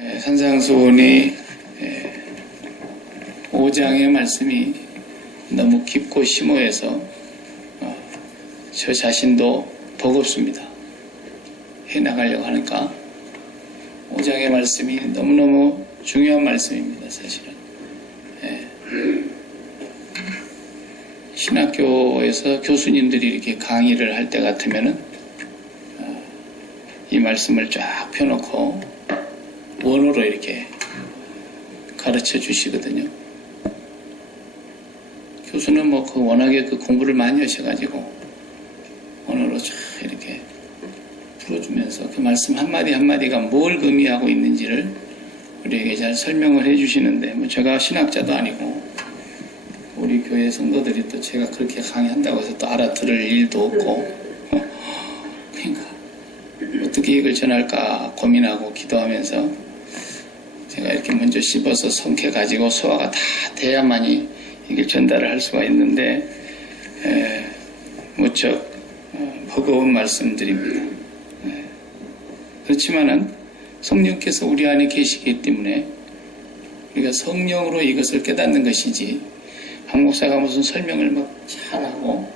산상수훈이 5장의 말씀이 너무 깊고 심오해서 저 자신도 버겁습니다. 해나가려고 하니까 5장의 말씀이 너무너무 중요한 말씀입니다. 사실은 신학교에서 교수님들이 이렇게 강의를 할 때 같으면은 이 말씀을 쫙 펴놓고 원어로 이렇게 가르쳐 주시거든요. 교수는 뭐 워낙에 공부를 많이 하셔가지고 원어로 쫙 이렇게 풀어주면서 그 말씀 한마디 한마디가 뭘 의미하고 있는지를 우리에게 잘 설명을 해주시는데, 뭐 제가 신학자도 아니고 우리 교회 성도들이 또 제가 그렇게 강의한다고 해서 또 알아들을 일도 없고 그러니까 어떻게 이걸 전할까 고민하고 기도하면서 제가 이렇게 먼저 씹어서 성캐가지고 소화가 다 돼야만이 이게 전달을 할 수가 있는데 무척 버거운 말씀드립니다. 그렇지만은 성령께서 우리 안에 계시기 때문에 우리가 성령으로 이것을 깨닫는 것이지 한 목사가 무슨 설명을 막 잘하고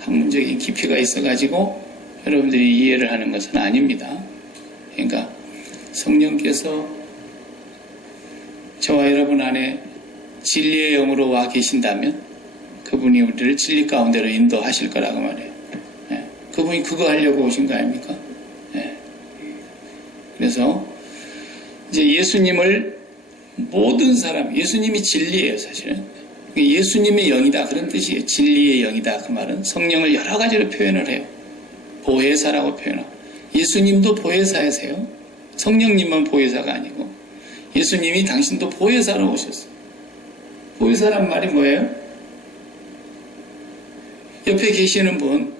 학문적인 깊이가 있어가지고 여러분들이 이해를 하는 것은 아닙니다. 그러니까 성령께서 저와 여러분 안에 진리의 영으로 와 계신다면 그분이 우리를 진리 가운데로 인도하실 거라고 말해요. 그분이 그거 하려고 오신 거 아닙니까? 그래서 이제 예수님을 모든 사람, 예수님이 진리예요, 사실은. 예수님의 영이다, 그런 뜻이에요. 진리의 영이다, 그 말은 성령을 여러 가지로 표현을 해요. 보혜사라고 표현하고, 예수님도 보혜사이세요. 성령님만 보혜사가 아니고 예수님이 당신도 보혜사로 오셨어요. 보혜사란 말이 뭐예요? 옆에 계시는 분,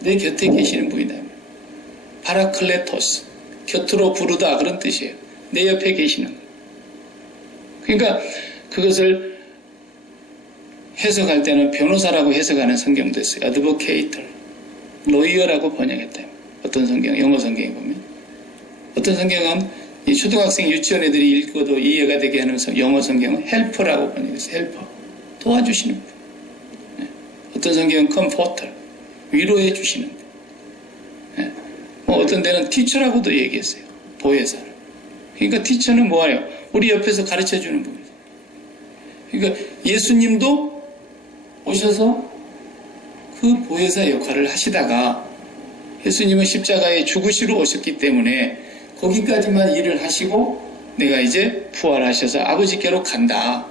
내 곁에 계시는 분이다. 파라클레토스, 곁으로 부르다, 그런 뜻이에요. 내 옆에 계시는 거. 그러니까 그것을 해석할 때는 변호사라고 해석하는 성경도 있어요. advocator, lawyer라고 번역했다. 어떤 성경, 영어 성경에 보면. 어떤 성경은 이 초등학생 유치원 애들이 읽어도 이해가 되게 하는 영어 성경은 helper라고 번역했어요. helper, 도와주시는 분. 어떤 성경은 comforter, 위로해 주시는 분. 뭐 어떤 데는 teacher라고도 얘기했어요. 보혜사를. 그러니까 teacher는 뭐예요? 우리 옆에서 가르쳐 주는 분이죠. 그러니까 예수님도 오셔서 그 보혜사 역할을 하시다가 예수님은 십자가에 죽으시러 오셨기 때문에 거기까지만 일을 하시고 내가 이제 부활하셔서 아버지께로 간다.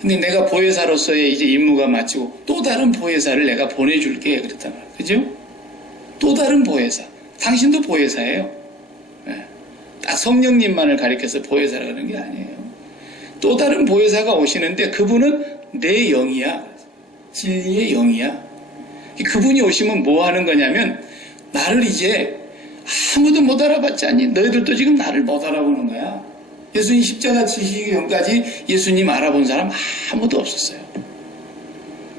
근데 내가 보혜사로서의 이제 임무가 마치고 또 다른 보혜사를 내가 보내줄게. 그랬단 말이에요. 그죠? 또 다른 보혜사. 당신도 보혜사예요. 딱 성령님만을 가리켜서 보혜사라 그러는 게 아니에요. 또 다른 보혜사가 오시는데 그분은 내 영이야. 진리의 영이야. 그분이 오시면 뭐 하는 거냐면 나를 이제 아무도 못 알아봤지 않니? 너희들도 지금 나를 못 알아보는 거야. 예수님 십자가 지시기 전까지 예수님 알아본 사람 아무도 없었어요.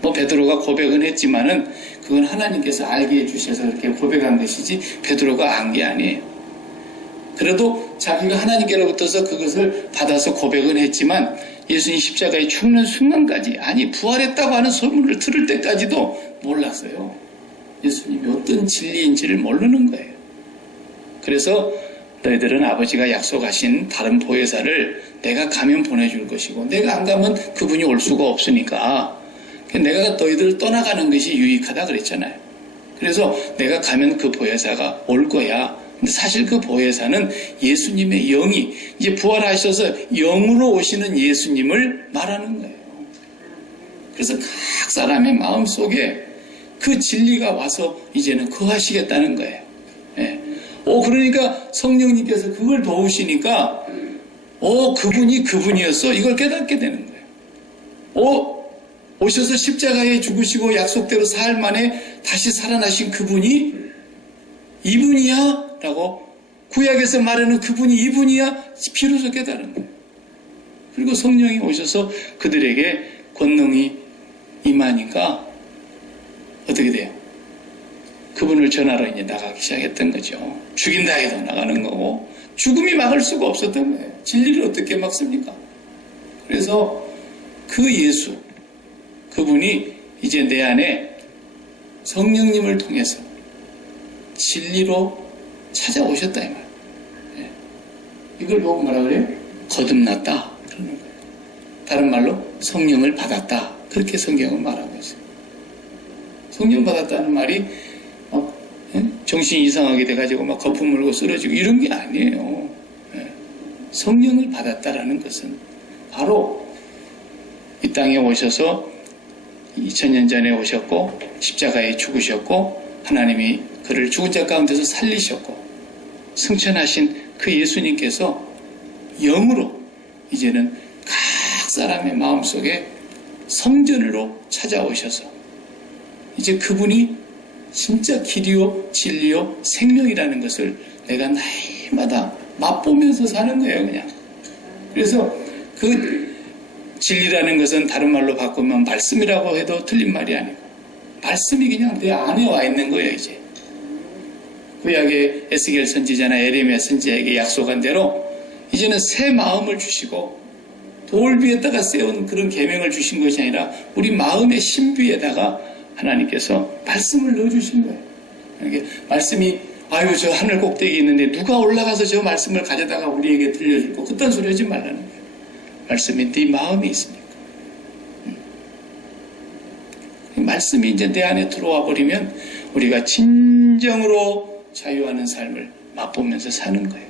뭐 베드로가 고백은 했지만은 그건 하나님께서 알게 해주셔서 그렇게 고백한 것이지 베드로가 안 게 아니에요. 그래도 자기가 하나님께로부터서 그것을 받아서 고백은 했지만 예수님 십자가에 죽는 순간까지, 아니 부활했다고 하는 소문을 들을 때까지도 몰랐어요. 예수님이 어떤 진리인지를 모르는 거예요. 그래서 너희들은 아버지가 약속하신 다른 보혜사를 내가 가면 보내줄 것이고 내가 안 가면 그분이 올 수가 없으니까 내가 너희들 떠나가는 것이 유익하다 그랬잖아요. 그래서 내가 가면 그 보혜사가 올 거야. 근데 사실 그 보혜사는 예수님의 영이 이제 부활하셔서 영으로 오시는 예수님을 말하는 거예요. 그래서 각 사람의 마음속에 그 진리가 와서 이제는 거하시겠다는 거예요. 그러니까 성령님께서 그걸 도우시니까 그분이 그분이었어. 이걸 깨닫게 되는 거예요. 오셔서 십자가에 죽으시고 약속대로 사흘 만에 다시 살아나신 그분이 이분이야? 라고 구약에서 말하는 그분이 이분이야? 비로소 깨달은 거예요. 그리고 성령이 오셔서 그들에게 권능이 임하니까 어떻게 돼요? 그분을 전하러 이제 나가기 시작했던 거죠. 죽인다 해도 나가는 거고, 죽음이 막을 수가 없었던 거예요. 진리를 어떻게 막습니까? 그래서 그 예수, 그분이 이제 내 안에 성령님을 통해서 진리로 찾아오셨다, 이 말. 예. 이걸 보고 뭐라 그래요? 거듭났다. 그러는 거예요. 다른 말로 성령을 받았다. 그렇게 성경은 말하고 있어요. 성령 받았다는 말이 정신이 이상하게 돼가지고 막 거품 물고 쓰러지고 이런 게 아니에요. 예. 성령을 받았다라는 것은 바로 이 땅에 오셔서 2000년 전에 오셨고 십자가에 죽으셨고 하나님이 그를 죽은 자 가운데서 살리셨고 승천하신 그 예수님께서 영으로 이제는 각 사람의 마음속에 성전으로 찾아오셔서 이제 그분이 진짜 길이요 진리요 생명이라는 것을 내가 날마다 맛보면서 사는 거예요. 그냥. 그래서 그 진리라는 것은 다른 말로 바꾸면 말씀이라고 해도 틀린 말이 아니고 말씀이 그냥 내 안에 와 있는 거예요. 이제 구약의 에스겔 선지자나 에레미야 선지자에게 약속한 대로 이제는 새 마음을 주시고 돌 위에다가 세운 그런 계명을 주신 것이 아니라 우리 마음의 신비에다가 하나님께서 말씀을 넣어주신 거예요. 그러니까 말씀이 저 하늘 꼭대기 있는데 누가 올라가서 저 말씀을 가져다가 우리에게 들려줄 거 그딴 소리 하지 말라는 거예요. 말씀이 네 마음에 있으니까. 말씀이 이제 내 안에 들어와 버리면 우리가 진정으로 자유하는 삶을 맛보면서 사는 거예요.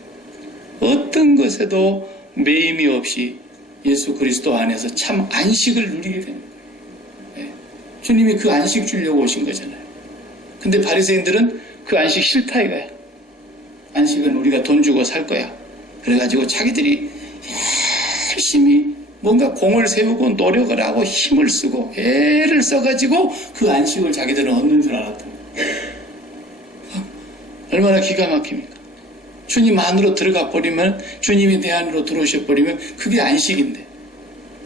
어떤 것에도 매임이 없이 예수 그리스도 안에서 참 안식을 누리게 되는 거예요. 네. 주님이 그 안식 주려고 오신 거잖아요. 근데 바리새인들은 그 안식 싫다 이거야. 안식은 우리가 돈 주고 살 거야. 그래가지고 자기들이 열심히 뭔가 공을 세우고 노력을 하고 힘을 쓰고 애를 써가지고 그 안식을 자기들은 얻는 줄 알았던 거예요. 얼마나 기가 막힙니까? 주님 안으로 들어가 버리면 주님이 내 안으로 들어오셔 버리면 그게 안식인데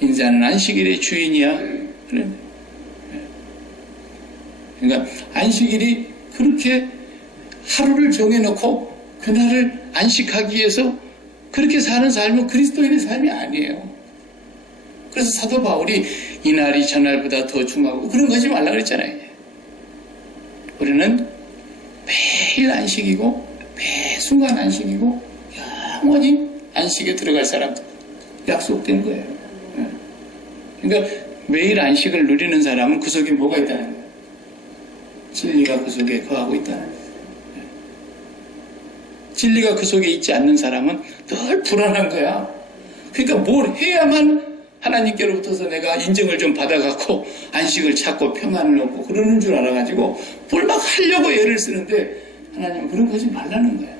인자는 안식일의 주인이야. 그래. 그러니까 안식일이 그렇게 하루를 정해놓고 그날을 안식하기 위해서 그렇게 사는 삶은 그리스도인의 삶이 아니에요. 그래서 사도 바울이 이날이 전날보다 더 중하고 그런 거 하지 말라 그랬잖아요. 우리는 매일 안식이고 매 순간 안식이고 영원히 안식에 들어갈 사람들 약속된 거예요. 그러니까 매일 안식을 누리는 사람은 그 속에 뭐가 있다는 거예요. 진리가 그 속에 거하고 있다는 거예요. 진리가 그 속에 있지 않는 사람은 늘 불안한 거야. 그러니까 뭘 해야만 하나님께로부터서 내가 인정을 좀 받아갖고 안식을 찾고 평안을 얻고 그러는 줄 알아가지고 뭘 막 하려고 애를 쓰는데 하나님은 그런 거 하지 말라는 거야.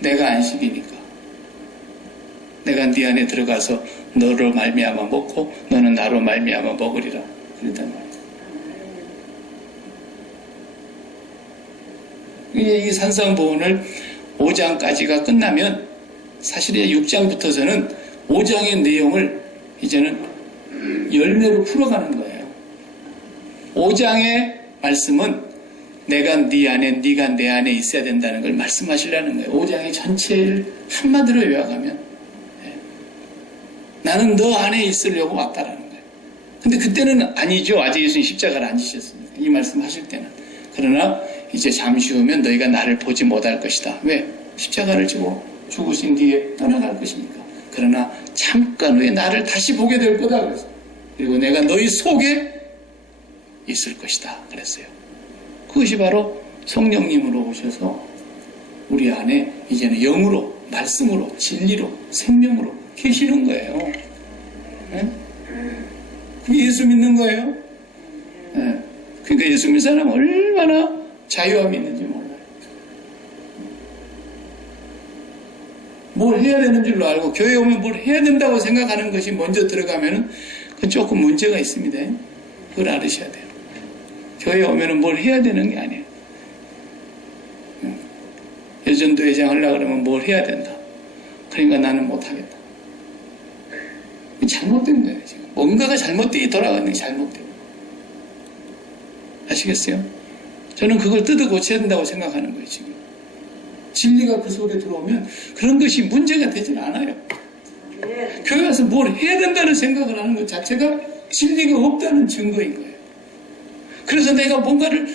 내가 안식이니까. 내가 네 안에 들어가서 너로 말미암아 먹고 너는 나로 말미암아 먹으리라. 그랬단 말이야. 이 산상보훈을 5장까지가 끝나면 사실 6장부터서는 5장의 내용을 이제는 열매로 풀어가는 거예요. 5장의 말씀은 내가 네 안에, 네가 내 안에 있어야 된다는 걸 말씀하시려는 거예요. 5장의 전체를 한마디로 요약하면 나는 너 안에 있으려고 왔다라는 거예요. 근데 그때는 아니죠. 아직 예수님 십자가를 안 지셨으니까. 이 말씀 하실 때는. 그러나 이제 잠시 후면 너희가 나를 보지 못할 것이다. 왜? 십자가를 지고 죽으신 뒤에 떠나갈 것이니까. 그러나 잠깐 후에 나를 다시 보게 될 거다 그랬어요. 그리고 내가 너희 속에 있을 것이다 그랬어요. 그것이 바로 성령님으로 오셔서 우리 안에 이제는 영으로, 말씀으로, 진리로, 생명으로 계시는 거예요. 네? 그게 예수 믿는 거예요. 네. 그러니까 예수 믿는 사람은 얼마나 자유함이 있는지 몰라요. 뭘 해야 되는 줄로 알고 교회 오면 뭘 해야 된다고 생각하는 것이 먼저 들어가면은 그건 조금 문제가 있습니다. 그걸 알으셔야 돼요. 교회 오면은 뭘 해야 되는 게 아니에요. 여전도 회장 하려고 그러면 뭘 해야 된다. 그러니까 나는 못하겠다. 잘못된 거예요. 지금 뭔가가 잘못되게 돌아가는 게 잘못돼요. 아시겠어요? 저는 그걸 뜯어 고쳐야 된다고 생각하는 거예요, 지금. 진리가 그 속에 들어오면 그런 것이 문제가 되진 않아요. 교회 와서 뭘 해야 된다는 생각을 하는 것 자체가 진리가 없다는 증거인 거예요. 그래서 내가 뭔가를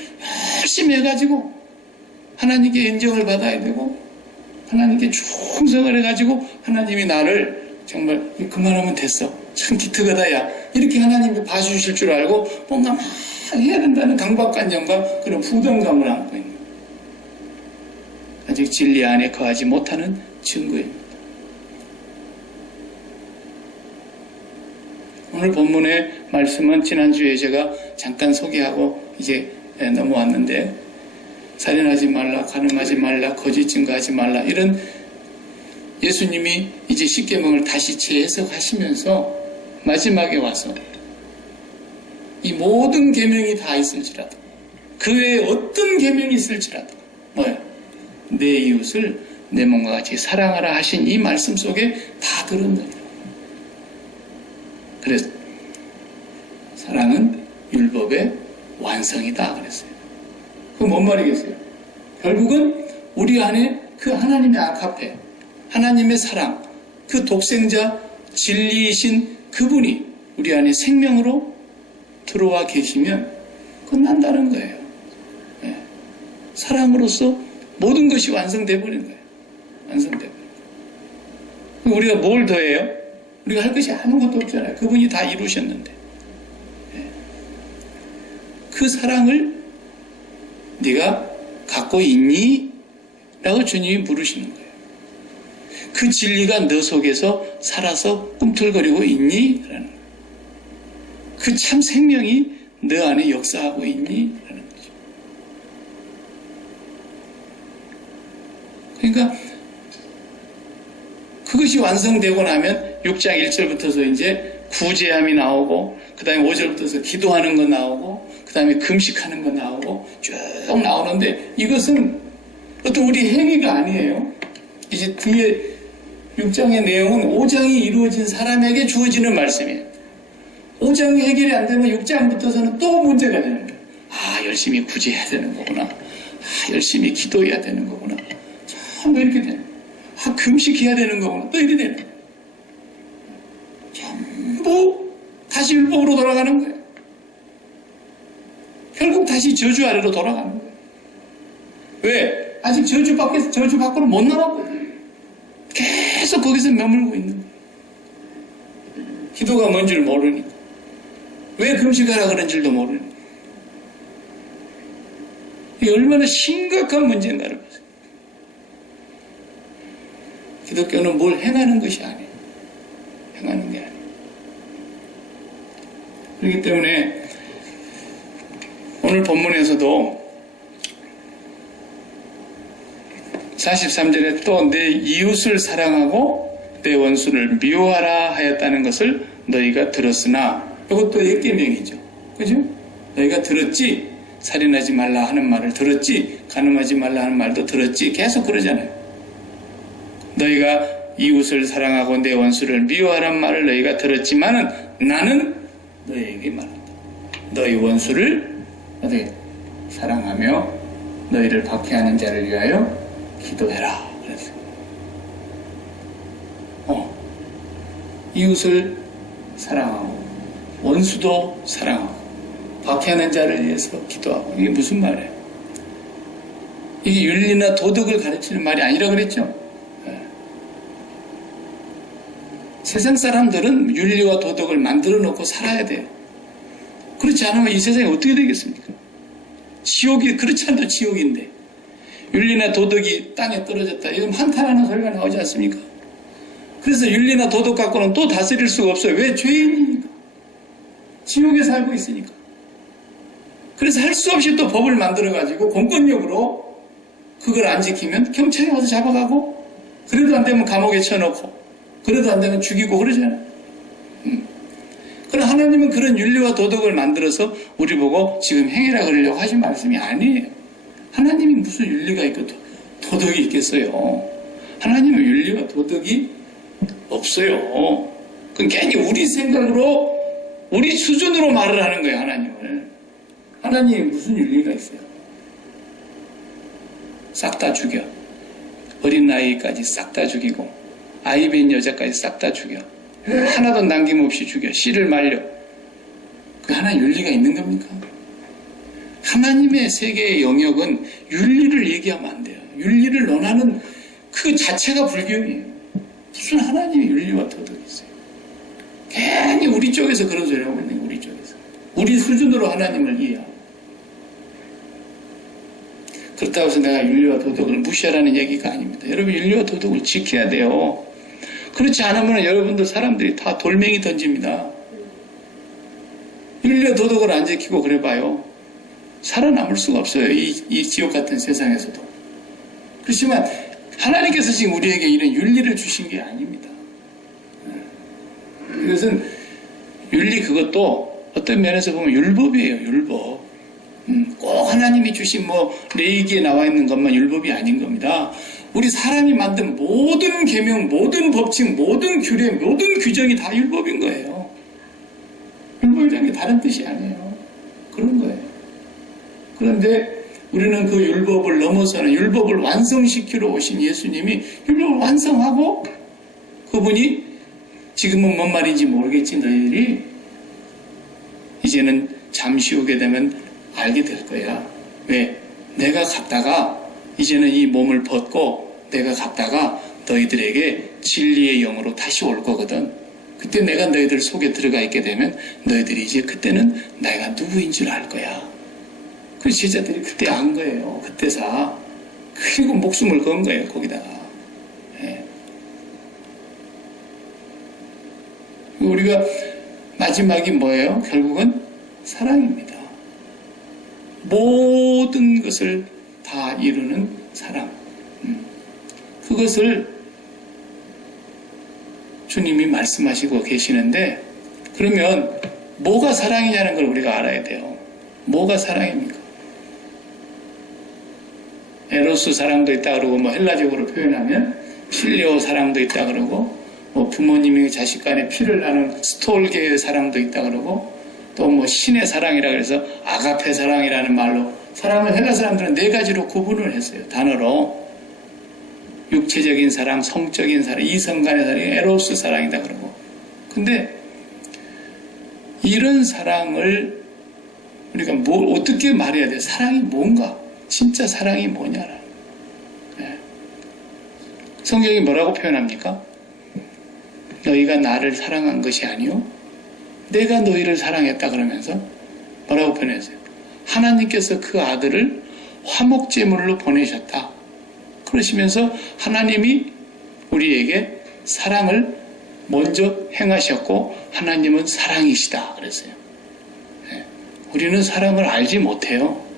열심히 해가지고 하나님께 인정을 받아야 되고 하나님께 충성을 해가지고 하나님이 나를 정말 그만하면 됐어. 참 기특하다 야. 이렇게 하나님이 봐주실 줄 알고 뭔가 막 해야 된다는 강박관념과 그런 부담감을 안고 있는 거예요. 아직 진리 안에 거하지 못하는 증거입니다. 오늘 본문의 말씀은 지난주에 제가 잠깐 소개하고 이제 넘어왔는데 살인하지 말라, 간음하지 말라, 거짓 증거하지 말라 이런 예수님이 이제 십계명을 다시 재해석하시면서 마지막에 와서 이 모든 계명이 다 있을지라도 그 외에 어떤 계명이 있을지라도 뭐야? 내 이웃을 내 몸과 같이 사랑하라 하신 이 말씀 속에 다 들었느니라. 그래서 사랑은 율법의 완성이다 그랬어요. 그 뭔 말이겠어요? 결국은 우리 안에 그 하나님의 아카페, 하나님의 사랑, 그 독생자 진리이신 그분이 우리 안에 생명으로 들어와 계시면 끝난다는 거예요. 네. 사랑으로서 모든 것이 완성되어 버린 거예요. 완성되어 버린 거예요. 우리가 뭘 더해요? 우리가 할 것이 아무것도 없잖아요. 그분이 다 이루셨는데. 네. 그 사랑을 네가 갖고 있니? 라고 주님이 물으시는 거예요. 그 진리가 너 속에서 살아서 꿈틀거리고 있니? 라는 거예요. 그 참 생명이 너 안에 역사하고 있니? 라는 거죠. 그러니까 그것이 완성되고 나면 6장 1절부터서 이제 구제함이 나오고 그 다음에 5절부터서 기도하는 거 나오고 그 다음에 금식하는 거 나오고 쭉 나오는데 이것은 어떤 우리 행위가 아니에요. 이제 뒤에 6장의 내용은 5장이 이루어진 사람에게 주어지는 말씀이에요. 5장이 해결이 안 되면 6장부터서는 또 문제가 되는 거예요. 아, 열심히 구제해야 되는 거구나. 아, 열심히 기도해야 되는 거구나. 전부 이렇게 되는 거예요. 아, 금식해야 되는 거구나. 또 이렇게 되는 거예요. 전부 다시 율법으로 돌아가는 거예요. 결국 다시 저주 아래로 돌아가는 거예요. 왜? 아직 저주 밖으로 못 나왔거든요. 계속 거기서 머물고 있는 거예요. 기도가 뭔 줄 모르니까. 왜 금식하라 그런 줄도 모르니까. 이게 얼마나 심각한 문제인가를 보세요. 기독교는 뭘 행하는 것이 아니에요. 행하는 게 아니에요. 그렇기 때문에 오늘 본문에서도 43절에 또 내 이웃을 사랑하고 내 원수를 미워하라 하였다는 것을 너희가 들었으나 이것도 옛 계명이죠. 그죠? 너희가 들었지? 살인하지 말라 하는 말을 들었지? 간음하지 말라 하는 말도 들었지? 계속 그러잖아요. 너희가 이웃을 사랑하고 내 원수를 미워하라는 말을 너희가 들었지만은 나는 너희에게 말한다. 너희 원수를 어떻게 사랑하며 너희를 박해하는 자를 위하여 기도해라. 그랬어요. 이웃을 사랑하고 원수도 사랑하고 박해하는 자를 위해서 기도하고 이게 무슨 말이에요? 이게 윤리나 도덕을 가르치는 말이 아니라 그랬죠. 네. 세상 사람들은 윤리와 도덕을 만들어 놓고 살아야 돼요. 그렇지 않으면 이 세상이 어떻게 되겠습니까? 지옥이 그렇지 않아도 지옥인데 윤리나 도덕이 땅에 떨어졌다. 이건 한탄하는 소리가 나오지 않습니까? 그래서 윤리나 도덕 갖고는 또 다스릴 수가 없어요. 왜? 죄인이니까. 지옥에 살고 있으니까. 그래서 할 수 없이 또 법을 만들어가지고 공권력으로 그걸 안 지키면 경찰이 와서 잡아가고 그래도 안 되면 감옥에 쳐넣고 그래도 안 되면 죽이고 그러잖아요. 그러나 하나님은 그런 윤리와 도덕을 만들어서 우리 보고 지금 행해라 그러려고 하신 말씀이 아니에요. 하나님이 무슨 윤리가 있고 도덕이 있겠어요. 하나님은 윤리와 도덕이 없어요. 그건 괜히 우리 생각으로 우리 수준으로 말을 하는 거예요. 하나님이 무슨 윤리가 있어요. 싹 다 죽여. 어린 아이까지 싹 다 죽이고 아이 뵌 여자까지 싹 다 죽여. 하나도 남김없이 죽여. 씨를 말려. 그 하나 윤리가 있는 겁니까? 하나님의 세계의 영역은 윤리를 얘기하면 안 돼요. 윤리를 논하는 그 자체가 불교이에요. 무슨 하나님의 윤리와 도덕이 있어요. 괜히 우리 쪽에서 그런 소리 하고 있는 거예요. 우리 쪽에서. 우리 수준으로 하나님을 이해하고. 그렇다고 해서 내가 윤리와 도덕을 무시하라는 얘기가 아닙니다. 여러분 윤리와 도덕을 지켜야 돼요. 그렇지 않으면 여러분들 사람들이 다 돌멩이 던집니다. 윤리와 도덕을 안 지키고 그래봐요. 살아남을 수가 없어요. 이 지옥 같은 세상에서도. 그렇지만 하나님께서 지금 우리에게 이런 윤리를 주신 게 아닙니다. 이것은 윤리 그것도 어떤 면에서 보면 율법이에요. 율법. 꼭 하나님이 주신 레위기에 나와 있는 것만 율법이 아닌 겁니다. 우리 사람이 만든 모든 계명, 모든 법칙, 모든 규례, 모든 규정이 다 율법인 거예요. 율법이라는 게 다른 뜻이 아니에요. 그런 거예요. 그런데 우리는 그 율법을 넘어서는 율법을 완성시키러 오신 예수님이 율법을 완성하고 그분이 지금은 뭔 말인지 모르겠지 너희들이 이제는 잠시 후게 되면 알게 될 거야. 왜? 내가 갔다가 이제는 이 몸을 벗고 내가 갔다가 너희들에게 진리의 영으로 다시 올 거거든. 그때 내가 너희들 속에 들어가 있게 되면 너희들이 이제 그때는 내가 누구인 줄 알 거야. 그 제자들이 그때 안 거예요. 그때사. 그리고 목숨을 건 거예요. 거기다가. 예. 우리가 마지막이 뭐예요? 결국은 사랑입니다. 모든 것을 다 이루는 사랑. 그것을 주님이 말씀하시고 계시는데 그러면 뭐가 사랑이냐는 걸 우리가 알아야 돼요. 뭐가 사랑입니까? 에로스 사랑도 있다 그러고 헬라적으로 표현하면 필리오 사랑도 있다 그러고 부모님이 자식 간에 피를 나눈 스톨게의 사랑도 있다 그러고 또 신의 사랑이라 그래서 아가페 사랑이라는 말로 사랑을 헬라 사람들은 네 가지로 구분을 했어요. 단어로 육체적인 사랑, 성적인 사랑, 이성 간의 사랑이 에로스 사랑이다 그러고 근데 이런 사랑을 우리가 어떻게 말해야 돼? 사랑이 뭔가? 진짜 사랑이 뭐냐라. 네. 성경이 뭐라고 표현합니까? 너희가 나를 사랑한 것이 아니요 내가 너희를 사랑했다 그러면서 뭐라고 표현했어요? 하나님께서 그 아들을 화목제물로 보내셨다. 그러시면서 하나님이 우리에게 사랑을 먼저 행하셨고 하나님은 사랑이시다 그랬어요. 네. 우리는 사랑을 알지 못해요.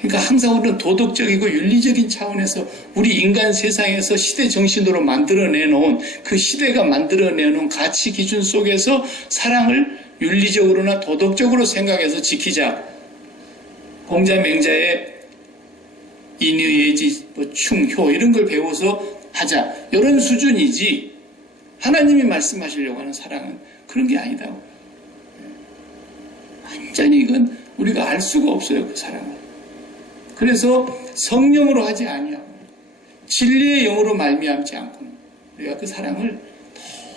그러니까 항상 우리는 도덕적이고 윤리적인 차원에서 우리 인간 세상에서 시대 정신으로 만들어내놓은 그 시대가 만들어내놓은 가치 기준 속에서 사랑을 윤리적으로나 도덕적으로 생각해서 지키자. 공자맹자의 인유, 예지, 충, 효 이런 걸 배워서 하자. 이런 수준이지 하나님이 말씀하시려고 하는 사랑은 그런 게 아니다고. 완전히 이건 우리가 알 수가 없어요. 그 사랑을. 그래서 성령으로 하지 아니하고 진리의 영으로 말미암지 않고 우리가 그 사랑을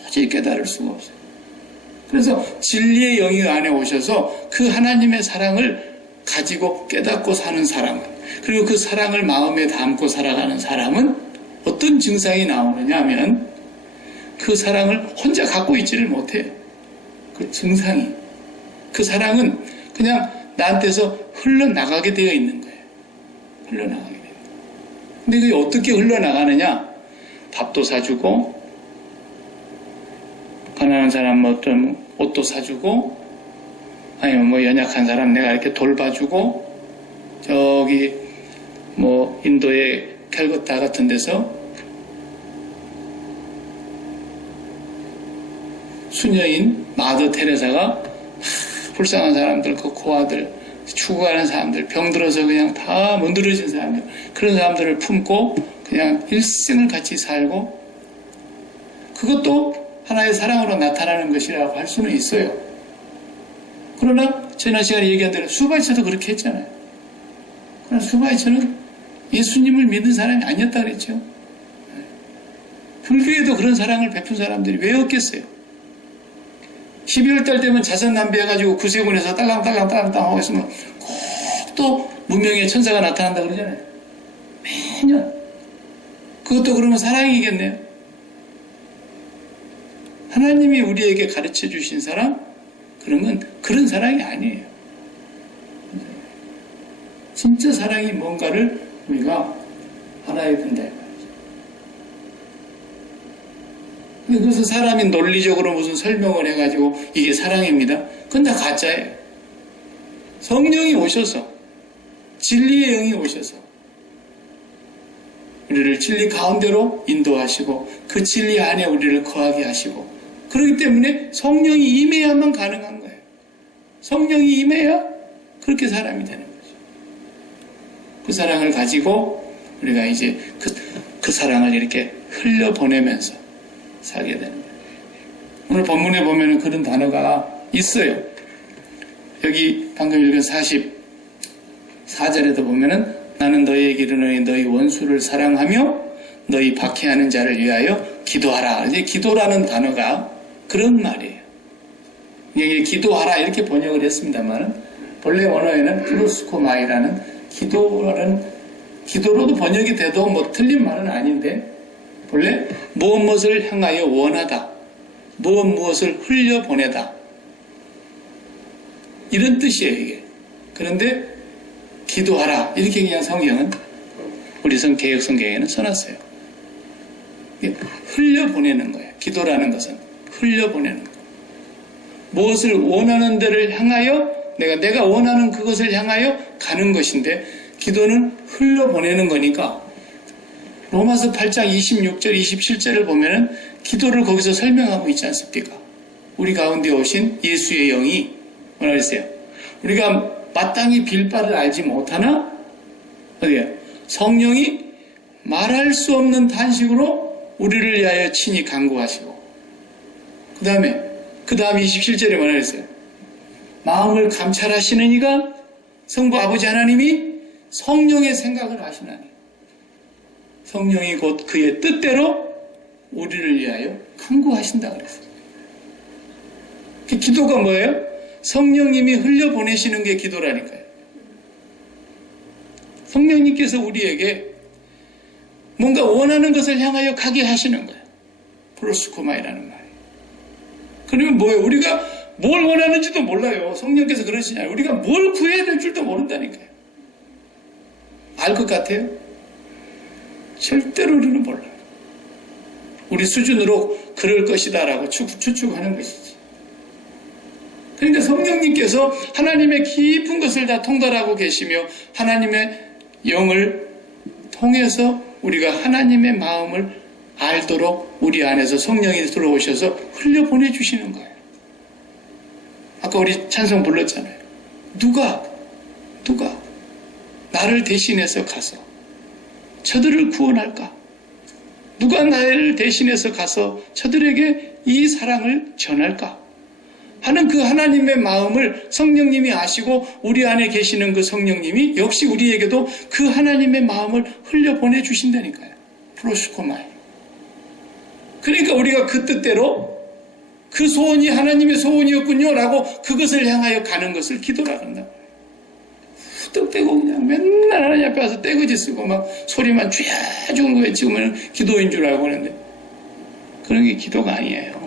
도저히 깨달을 수가 없어요. 그래서 진리의 영이 안에 오셔서 그 하나님의 사랑을 가지고 깨닫고 사는 사람은 그리고 그 사랑을 마음에 담고 살아가는 사람은 어떤 증상이 나오느냐 하면 그 사랑을 혼자 갖고 있지를 못해요. 그 증상이. 그 사랑은 그냥 나한테서 흘러나가게 되어 있는 거예요. 흘러나가게 됩니다. 근데 그게 어떻게 흘러나가느냐? 밥도 사주고, 가난한 사람 어떤 옷도 사주고, 아니면 연약한 사람 내가 이렇게 돌봐주고, 저기 인도의 캘거타 같은 데서 수녀인 마더 테레사가 불쌍한 사람들, 그 고아들, 죽어가는 사람들, 병들어서 그냥 다 문드러진 사람들, 그런 사람들을 품고 그냥 일생을 같이 살고 그것도 하나의 사랑으로 나타나는 것이라고 할 수는 있어요. 그러나 지난 시간에 얘기한 대로 수바이처도 그렇게 했잖아요. 그러나 수바이처는 예수님을 믿는 사람이 아니었다 그랬죠. 불교에도 그런 사랑을 베푼 사람들이 왜 없겠어요? 12월 달 되면 자선남비해가지고 구세군에서 딸랑딸랑 하고 있으면 꼭 또 무명의 천사가 나타난다 그러잖아요. 매년. 그것도 그러면 사랑이겠네요. 하나님이 우리에게 가르쳐 주신 사랑? 그런 건 그런 사랑이 아니에요. 진짜 사랑이 뭔가를 우리가 알아야 된다. 그것을 사람이 논리적으로 무슨 설명을 해가지고 이게 사랑입니다. 그건 다 가짜예요. 성령이 오셔서 진리의 영이 오셔서 우리를 진리 가운데로 인도하시고 그 진리 안에 우리를 거하게 하시고 그렇기 때문에 성령이 임해야만 가능한 거예요. 성령이 임해야 그렇게 사람이 되는 거죠. 그 사랑을 가지고 우리가 이제 그 사랑을 이렇게 흘려보내면서 살게 되는 거예요. 오늘 본문에 보면 그런 단어가 있어요. 여기 방금 읽은 44절에도 보면은 나는 너희에게 이르노니 너희 원수를 사랑하며 너희 박해하는 자를 위하여 기도하라. 이제 기도라는 단어가 그런 말이에요. 여기 기도하라 이렇게 번역을 했습니다만 본래 원어에는 프로스코마이라는 기도로도 번역이 돼도 뭐 틀린 말은 아닌데 본래 무엇을 향하여 원하다, 무엇을 흘려보내다 이런 뜻이에요 이게. 그런데 기도하라 이렇게 그냥 성경은 우리 개역 성경에는 써놨어요. 흘려보내는 거예요. 기도라는 것은 흘려보내는 거예요. 무엇을 원하는 데를 향하여 내가 원하는 그것을 향하여 가는 것인데 기도는 흘려보내는 거니까 로마서 8장 26절 27절을 보면은 기도를 거기서 설명하고 있지 않습니까? 우리 가운데 오신 예수의 영이 뭐라 그랬어요? 우리가 마땅히 빌 바를 알지 못하나 어디에요? 성령이 말할 수 없는 탄식으로 우리를 위하여 친히 간구하시고 그 다음 27절에 뭐라 그랬어요? 마음을 감찰하시는 이가 성부 아버지 하나님이 성령의 생각을 하시나니 성령이 곧 그의 뜻대로 우리를 위하여 간구하신다 그랬어요. 기도가 뭐예요? 성령님이 흘려보내시는 게 기도라니까요. 성령님께서 우리에게 뭔가 원하는 것을 향하여 가게 하시는 거예요. 프로스코마이라는 말이에요. 그러면 뭐예요? 우리가 뭘 원하는지도 몰라요. 성령께서 그러시냐요. 우리가 뭘 구해야 될 줄도 모른다니까요. 알 것 같아요? 절대로 우리는 몰라요. 우리 수준으로 그럴 것이다라고 추측하는 것이지. 그러니까 성령님께서 하나님의 깊은 것을 다 통달하고 계시며 하나님의 영을 통해서 우리가 하나님의 마음을 알도록 우리 안에서 성령이 들어오셔서 흘려보내주시는 거예요. 아까 우리 찬송 불렀잖아요. 누가 나를 대신해서 가서 저들을 구원할까? 누가 나를 대신해서 가서 저들에게 이 사랑을 전할까? 하는 그 하나님의 마음을 성령님이 아시고 우리 안에 계시는 그 성령님이 역시 우리에게도 그 하나님의 마음을 흘려보내 주신다니까요. 프로스코마이. 그러니까 우리가 그 뜻대로 그 소원이 하나님의 소원이었군요 라고 그것을 향하여 가는 것을 기도라 한다. 후딱 떼고 그냥 맨날 하나님 앞에 와서 떼거지 쓰고 막 소리만 쥐어주는 거 외치면 기도인 줄 알고 그러는데 그런 게 기도가 아니에요.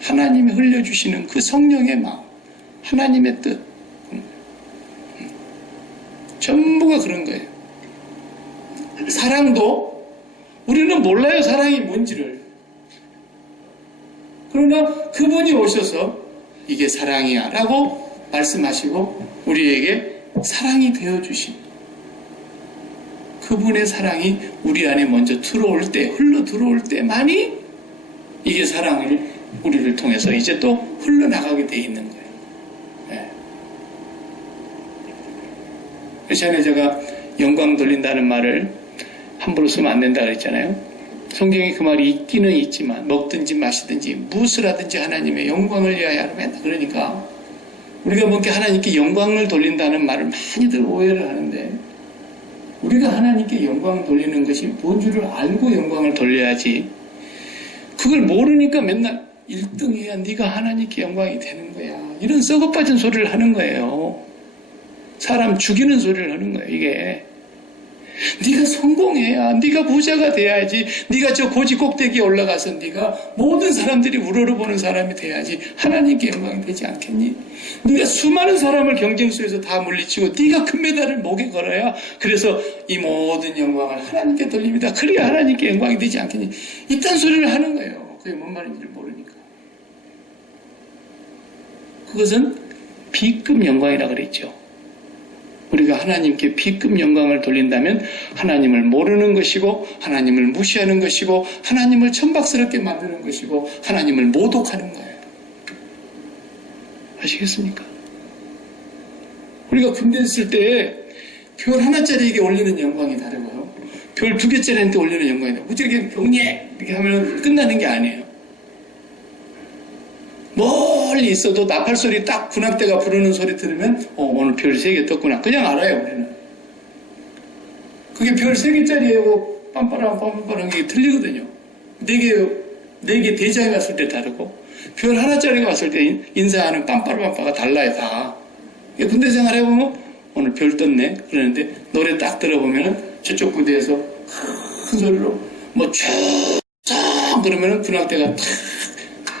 하나님이 흘려주시는 그 성령의 마음, 하나님의 뜻, 전부가 그런 거예요. 사랑도 우리는 몰라요. 사랑이 뭔지를. 그러나 그분이 오셔서 이게 사랑이야 라고 말씀하시고 우리에게 사랑이 되어주신 그분의 사랑이 우리 안에 먼저 들어올 때, 흘러 들어올 때만이 이게 사랑을 우리를 통해서 이제 또 흘러나가게 돼 있는 거예요. 네. 예전에 제가 영광 돌린다는 말을 함부로 쓰면 안 된다 그랬잖아요. 성경에 그 말이 있기는 있지만 먹든지 마시든지 무엇을 하든지 하나님의 영광을 위하여 하라 맨날 그러니까 우리가 뭔가 하나님께 영광을 돌린다는 말을 많이들 오해를 하는데 우리가 하나님께 영광을 돌리는 것이 뭔 줄을 알고 영광을 돌려야지. 그걸 모르니까 맨날 1등해야 네가 하나님께 영광이 되는 거야. 이런 썩어빠진 소리를 하는 거예요. 사람 죽이는 소리를 하는 거예요. 이게 네가 성공해야, 네가 부자가 돼야지, 네가 저 고지 꼭대기에 올라가서 네가 모든 사람들이 우러러보는 사람이 돼야지 하나님께 영광이 되지 않겠니? 네가 수많은 사람을 경쟁수에서 다 물리치고 네가 금메달을 목에 걸어야 그래서 이 모든 영광을 하나님께 돌립니다. 그래야 하나님께 영광이 되지 않겠니? 이딴 소리를 하는 거예요. 그게 뭔 말인지를 모르니까. 그것은 B급 영광이라 그랬죠. 우리가 하나님께 B급 영광을 돌린다면 하나님을 모르는 것이고 하나님을 무시하는 것이고 하나님을 천박스럽게 만드는 것이고 하나님을 모독하는 거예요. 아시겠습니까? 우리가 군대 있을 때 별 하나짜리에게 올리는 영광이 다르고요. 별 2개짜리한테 올리는 영광이 다르고 무조건 병예 이렇게 하면 끝나는 게 아니에요. 멀리 있어도 나팔 소리 딱 군악대가 부르는 소리 들으면 오늘 별 3개 떴구나. 그냥 알아요. 우리는. 그게 별 3개짜리하고 빰빠랑 게 틀리거든요. 4개 대장이 왔을 때 다르고 별 하나짜리가 왔을 때 인사하는 빰빠가 달라요. 다. 군대 생활 해보면 오늘 별 떴네 그러는데 노래 딱 들어보면 저쪽 부대에서 큰 소리로 쫙 그러면은 군악대가 탁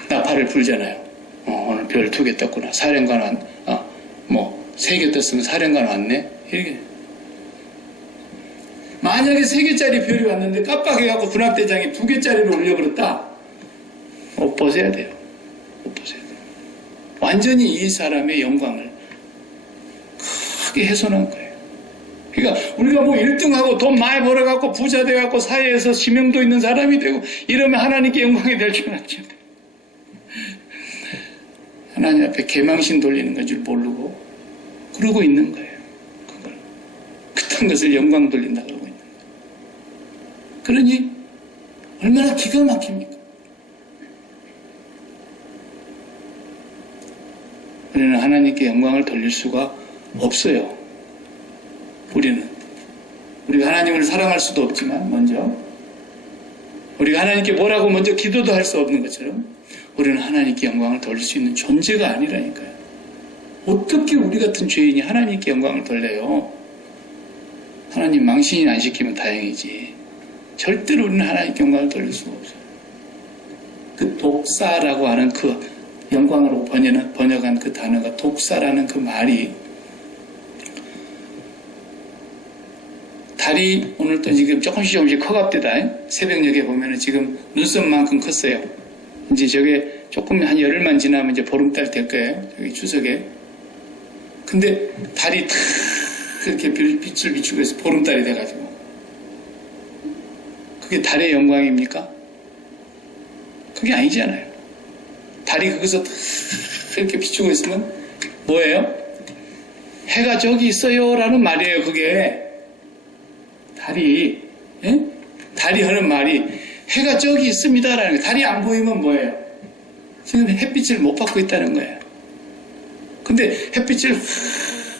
나팔을 불잖아요. 오늘 별 2개 떴구나. 사령관 3개 떴으면 사령관 왔네. 이렇게. 만약에 3개짜리 별이 왔는데 깜빡해갖고 군악대장이 2개짜리를 올려버렸다. 옷 벗어야 돼요. 옷 벗어야 돼요. 완전히 이 사람의 영광을 크게 훼손한 거예요. 그러니까 우리가 1등하고 돈 많이 벌어갖고 부자 돼갖고 사회에서 지명도 있는 사람이 되고 이러면 하나님께 영광이 될 줄 알죠. 하나님 앞에 개망신 돌리는 건 줄 모르고 그러고 있는 거예요. 그걸. 그딴 것을 영광 돌린다 그러고 있는 거예요. 그러니 얼마나 기가 막힙니까? 우리는 하나님께 영광을 돌릴 수가 없어요. 우리가 하나님을 사랑할 수도 없지만 먼저 우리가 하나님께 뭐라고 먼저 기도도 할 수 없는 것처럼 우리는 하나님께 영광을 돌릴 수 있는 존재가 아니라니까요. 어떻게 우리 같은 죄인이 하나님께 영광을 돌려요? 하나님 망신이 안 시키면 다행이지. 절대로 우리는 하나님께 영광을 돌릴 수가 없어요. 그 독사라고 하는 그 영광으로 번역한 그 단어가 독사라는 그 말이 달이 오늘 또 지금 조금씩 커갑디다. 새벽녘에 보면은 지금 눈썹만큼 컸어요. 이제 저게 조금 한 열흘만 지나면 이제 보름달 될 거예요. 여기 추석에. 근데 달이 탁 그렇게 빛을 비추고 해서 보름달이 돼가지고. 그게 달의 영광입니까? 그게 아니잖아요. 달이 거기서 탁 이렇게 비추고 있으면 뭐예요? 해가 저기 있어요 라는 말이에요. 그게. 달이 하는 말이 해가 저기 있습니다라는 거예요. 달이 안 보이면 뭐예요? 지금 햇빛을 못 받고 있다는 거예요. 근데 햇빛을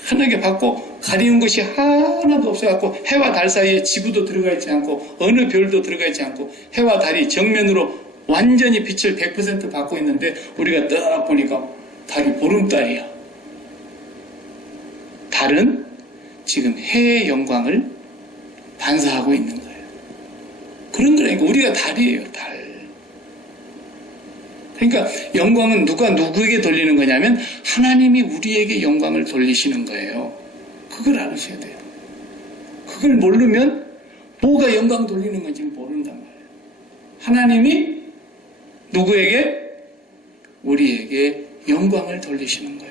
환하게 받고 가리는 것이 하나도 없어갖고 해와 달 사이에 지구도 들어가 있지 않고 어느 별도 들어가 있지 않고 해와 달이 정면으로 완전히 빛을 100% 받고 있는데 우리가 딱 보니까 달이 보름달이야. 달은 지금 해의 영광을 반사하고 있는 거예요. 그런 거라니까. 우리가 달이에요, 달. 그러니까 영광은 누가 누구에게 돌리는 거냐면 하나님이 우리에게 영광을 돌리시는 거예요. 그걸 알으셔야 돼요. 그걸 모르면 뭐가 영광 돌리는 건지 모른단 말이에요. 하나님이 누구에게? 우리에게 영광을 돌리시는 거예요.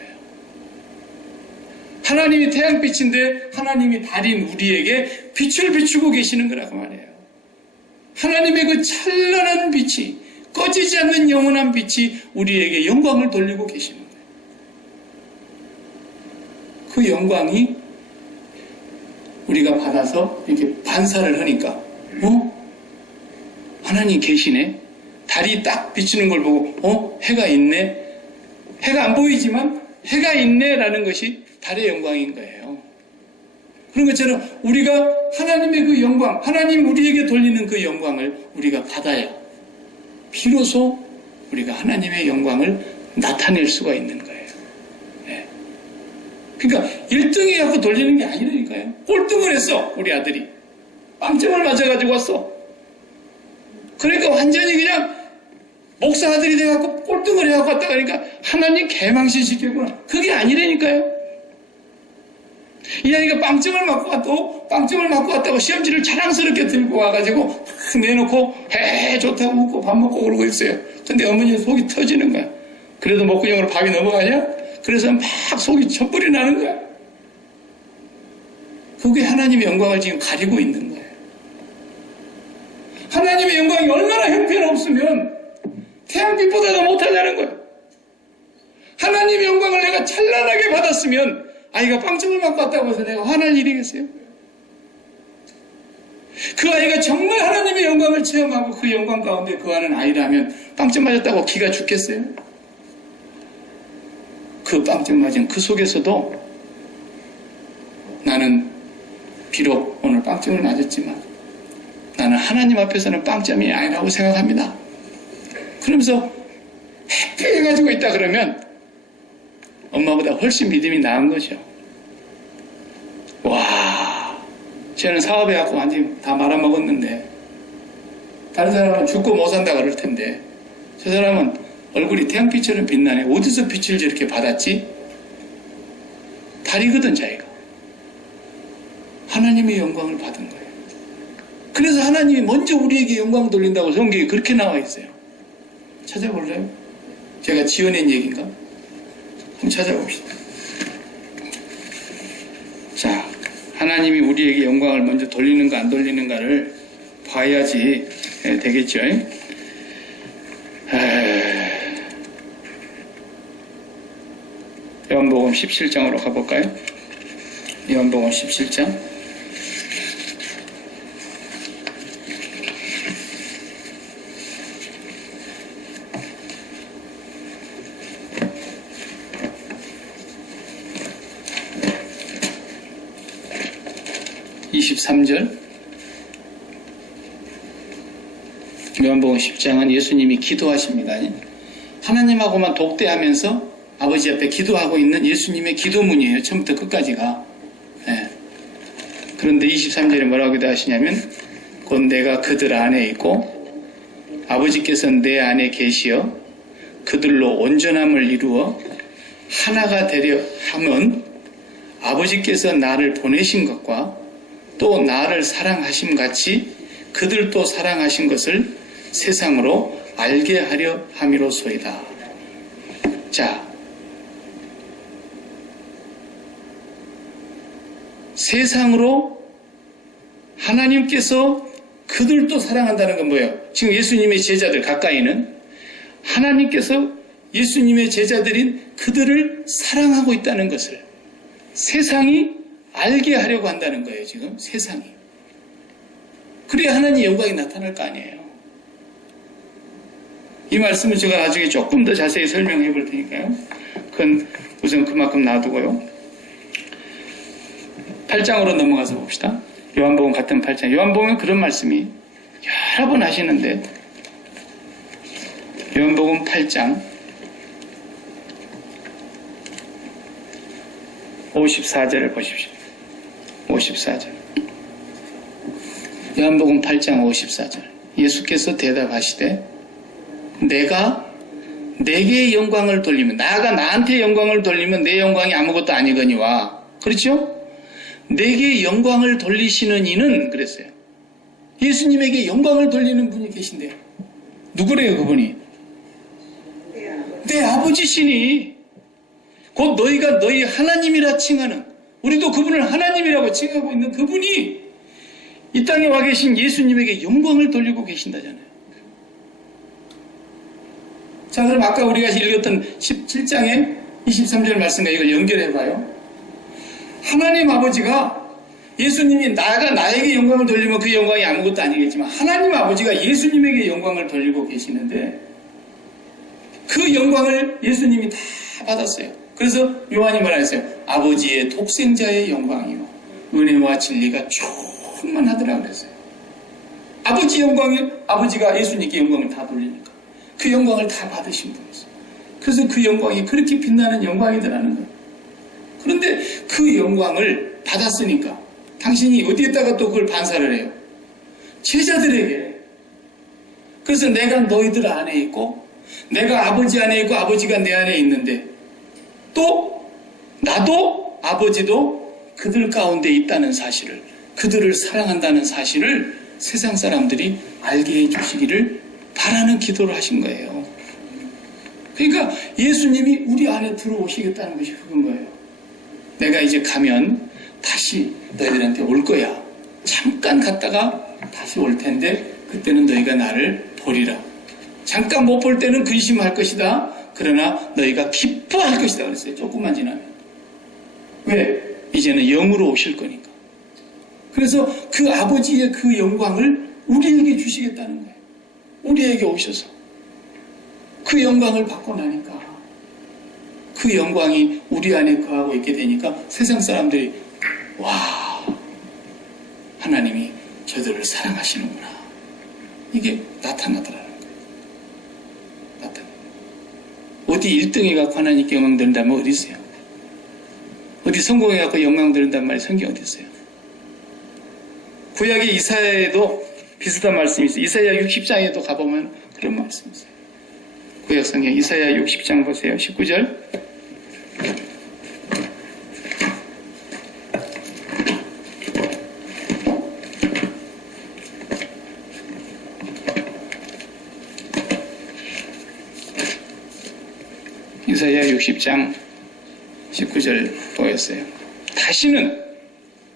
하나님이 태양빛인데 하나님이 달인 우리에게 빛을 비추고 계시는 거라고 말해요. 하나님의 그 찬란한 빛이, 꺼지지 않는 영원한 빛이 우리에게 영광을 돌리고 계시는 거예요. 그 영광이 우리가 받아서 이렇게 반사를 하니까 하나님 계시네. 달이 딱 비추는 걸 보고 해가 있네. 해가 안 보이지만 해가 있네 라는 것이 달의 영광인 거예요. 그런 것처럼 우리가 하나님의 그 영광, 하나님 우리에게 돌리는 그 영광을 우리가 받아야 비로소 우리가 하나님의 영광을 나타낼 수가 있는 거예요. 네. 그러니까 1등이 갖고 돌리는 게 아니라니까요. 꼴등을 했어, 우리 아들이. 빵점을 맞아가지고 왔어. 그러니까 완전히 그냥 목사 아들이 돼갖고 꼴등을 해갖고 왔다 그러니까 하나님 개망신 시켰구나. 그게 아니라니까요. 이 아이가 빵점을 맞고 왔다고 시험지를 자랑스럽게 들고 와가지고 탁 내놓고 좋다고 웃고 밥 먹고 그러고 있어요. 근데 어머니는 속이 터지는 거야. 그래도 목구멍으로 밥이 넘어가냐? 그래서 막 속이 촛불이 나는 거야. 그게 하나님의 영광을 지금 가리고 있는 거예요. 하나님의 영광이 얼마나 형편없으면 태양빛보다도 못하다는 거예요. 하나님의 영광을 내가 찬란하게 받았으면 아이가 빵점을 맞고 왔다고 해서 내가 화날 일이겠어요? 그 아이가 정말 하나님의 영광을 체험하고 그 영광 가운데 거하는 아이라면 빵점 맞았다고 기가 죽겠어요? 그 빵점 맞은 그 속에서도 나는 비록 오늘 빵점을 맞았지만 나는 하나님 앞에서는 빵점이 아니라고 생각합니다. 그러면서 해피해가지고 있다 그러면 엄마보다 훨씬 믿음이 나은 거죠. 와, 쟤는 사업해갖고 완전히 다 말아먹었는데 다른 사람은 죽고 못 산다 그럴 텐데 저 사람은 얼굴이 태양빛처럼 빛나네. 어디서 빛을 저렇게 받았지? 달이거든 자기가. 하나님의 영광을 받은 거예요. 그래서 하나님이 먼저 우리에게 영광 돌린다고 성경에 그렇게 나와 있어요. 찾아볼래요? 제가 지어낸 얘기인가? 한번 찾아봅시다. 자, 하나님이 우리에게 영광을 먼저 돌리는가 안 돌리는가를 봐야지 되겠죠. 요한복음 17장으로 가볼까요? 요한복음 17장 23절 요한복음 10장은 예수님이 기도하십니다. 하나님하고만 독대하면서 아버지 앞에 기도하고 있는 예수님의 기도문이에요. 처음부터 끝까지가. 네. 그런데 23절에 뭐라고 기도하시냐면 곧 내가 그들 안에 있고 아버지께서는 내 안에 계시어 그들로 온전함을 이루어 하나가 되려 함은 아버지께서 나를 보내신 것과 또 나를 사랑하심 같이 그들도 사랑하신 것을 세상으로 알게 하려 함이로소이다. 자, 세상으로 하나님께서 그들도 사랑한다는 건 뭐예요? 지금 예수님의 제자들 가까이는 하나님께서 예수님의 제자들인 그들을 사랑하고 있다는 것을 세상이 알게 하려고 한다는 거예요. 지금 세상이. 그래야 하나님의 영광이 나타날 거 아니에요. 이 말씀은 제가 나중에 조금 더 자세히 설명해 볼 테니까요. 그건 우선 그만큼 놔두고요. 8장으로 넘어가서 봅시다. 요한복음 같은 8장. 요한복음은 그런 말씀이 여러 번 하시는데 요한복음 8장 54절을 보십시오. 54절. 요한복음 8장 54절. 예수께서 대답하시되 내가 내게 영광을 돌리면 나가 나한테 영광을 돌리면 내 영광이 아무것도 아니거니와. 그렇죠? 내게 영광을 돌리시는 이는 그랬어요. 예수님에게 영광을 돌리는 분이 계신데요. 누구래요 그분이? 내 아버지시니 곧 너희가 너희 하나님이라 칭하는 우리도 그분을 하나님이라고 칭하고 있는 그분이 이 땅에 와 계신 예수님에게 영광을 돌리고 계신다잖아요. 자, 그럼 아까 우리가 읽었던 17장의 23절 말씀과 이걸 연결해봐요. 하나님 아버지가 예수님이 나가 나에게 영광을 돌리면 그 영광이 아무것도 아니겠지만 하나님 아버지가 예수님에게 영광을 돌리고 계시는데 그 영광을 예수님이 다 받았어요. 그래서 요한이 뭐라 했어요? 아버지의 독생자의 영광이요 은혜와 진리가 충만하더라 그랬어요. 아버지 영광이, 아버지가 예수님께 영광을 다 돌리니까 그 영광을 다 받으신 분이었어요. 그래서 그 영광이 그렇게 빛나는 영광이더라는 거예요. 그런데 그 영광을 받았으니까 당신이 어디에다가 또 그걸 반사를 해요? 제자들에게. 그래서 내가 너희들 안에 있고 내가 아버지 안에 있고 아버지가 내 안에 있는데 또 나도 아버지도 그들 가운데 있다는 사실을, 그들을 사랑한다는 사실을 세상 사람들이 알게 해주시기를 바라는 기도를 하신 거예요. 그러니까 예수님이 우리 안에 들어오시겠다는 것이 그건 거예요. 내가 이제 가면 다시 너희들한테 올 거야. 잠깐 갔다가 다시 올 텐데 그때는 너희가 나를 보리라. 잠깐 못 볼 때는 근심할 것이다. 그러나 너희가 기뻐할 것이다 그랬어요. 조금만 지나면. 왜? 이제는 영으로 오실 거니까. 그래서 그 아버지의 그 영광을 우리에게 주시겠다는 거예요. 우리에게 오셔서 그 영광을 받고 나니까 그 영광이 우리 안에 거하고 있게 되니까 세상 사람들이 와, 하나님이 저들을 사랑하시는구나. 이게 나타나더라는 거예요. 어디 1등에 갖고 하나님께 영광 드린다면 어디 있어요? 어디 성공해 갖고 영광 드린단 말이 성경 어디 있어요? 구약의 이사야에도 비슷한 말씀이 있어요. 이사야 60장에도 가보면 그런 말씀이 있어요. 구약 성경 이사야 60장 보세요. 19절. 이사야 60장 19절 보였어요. 다시는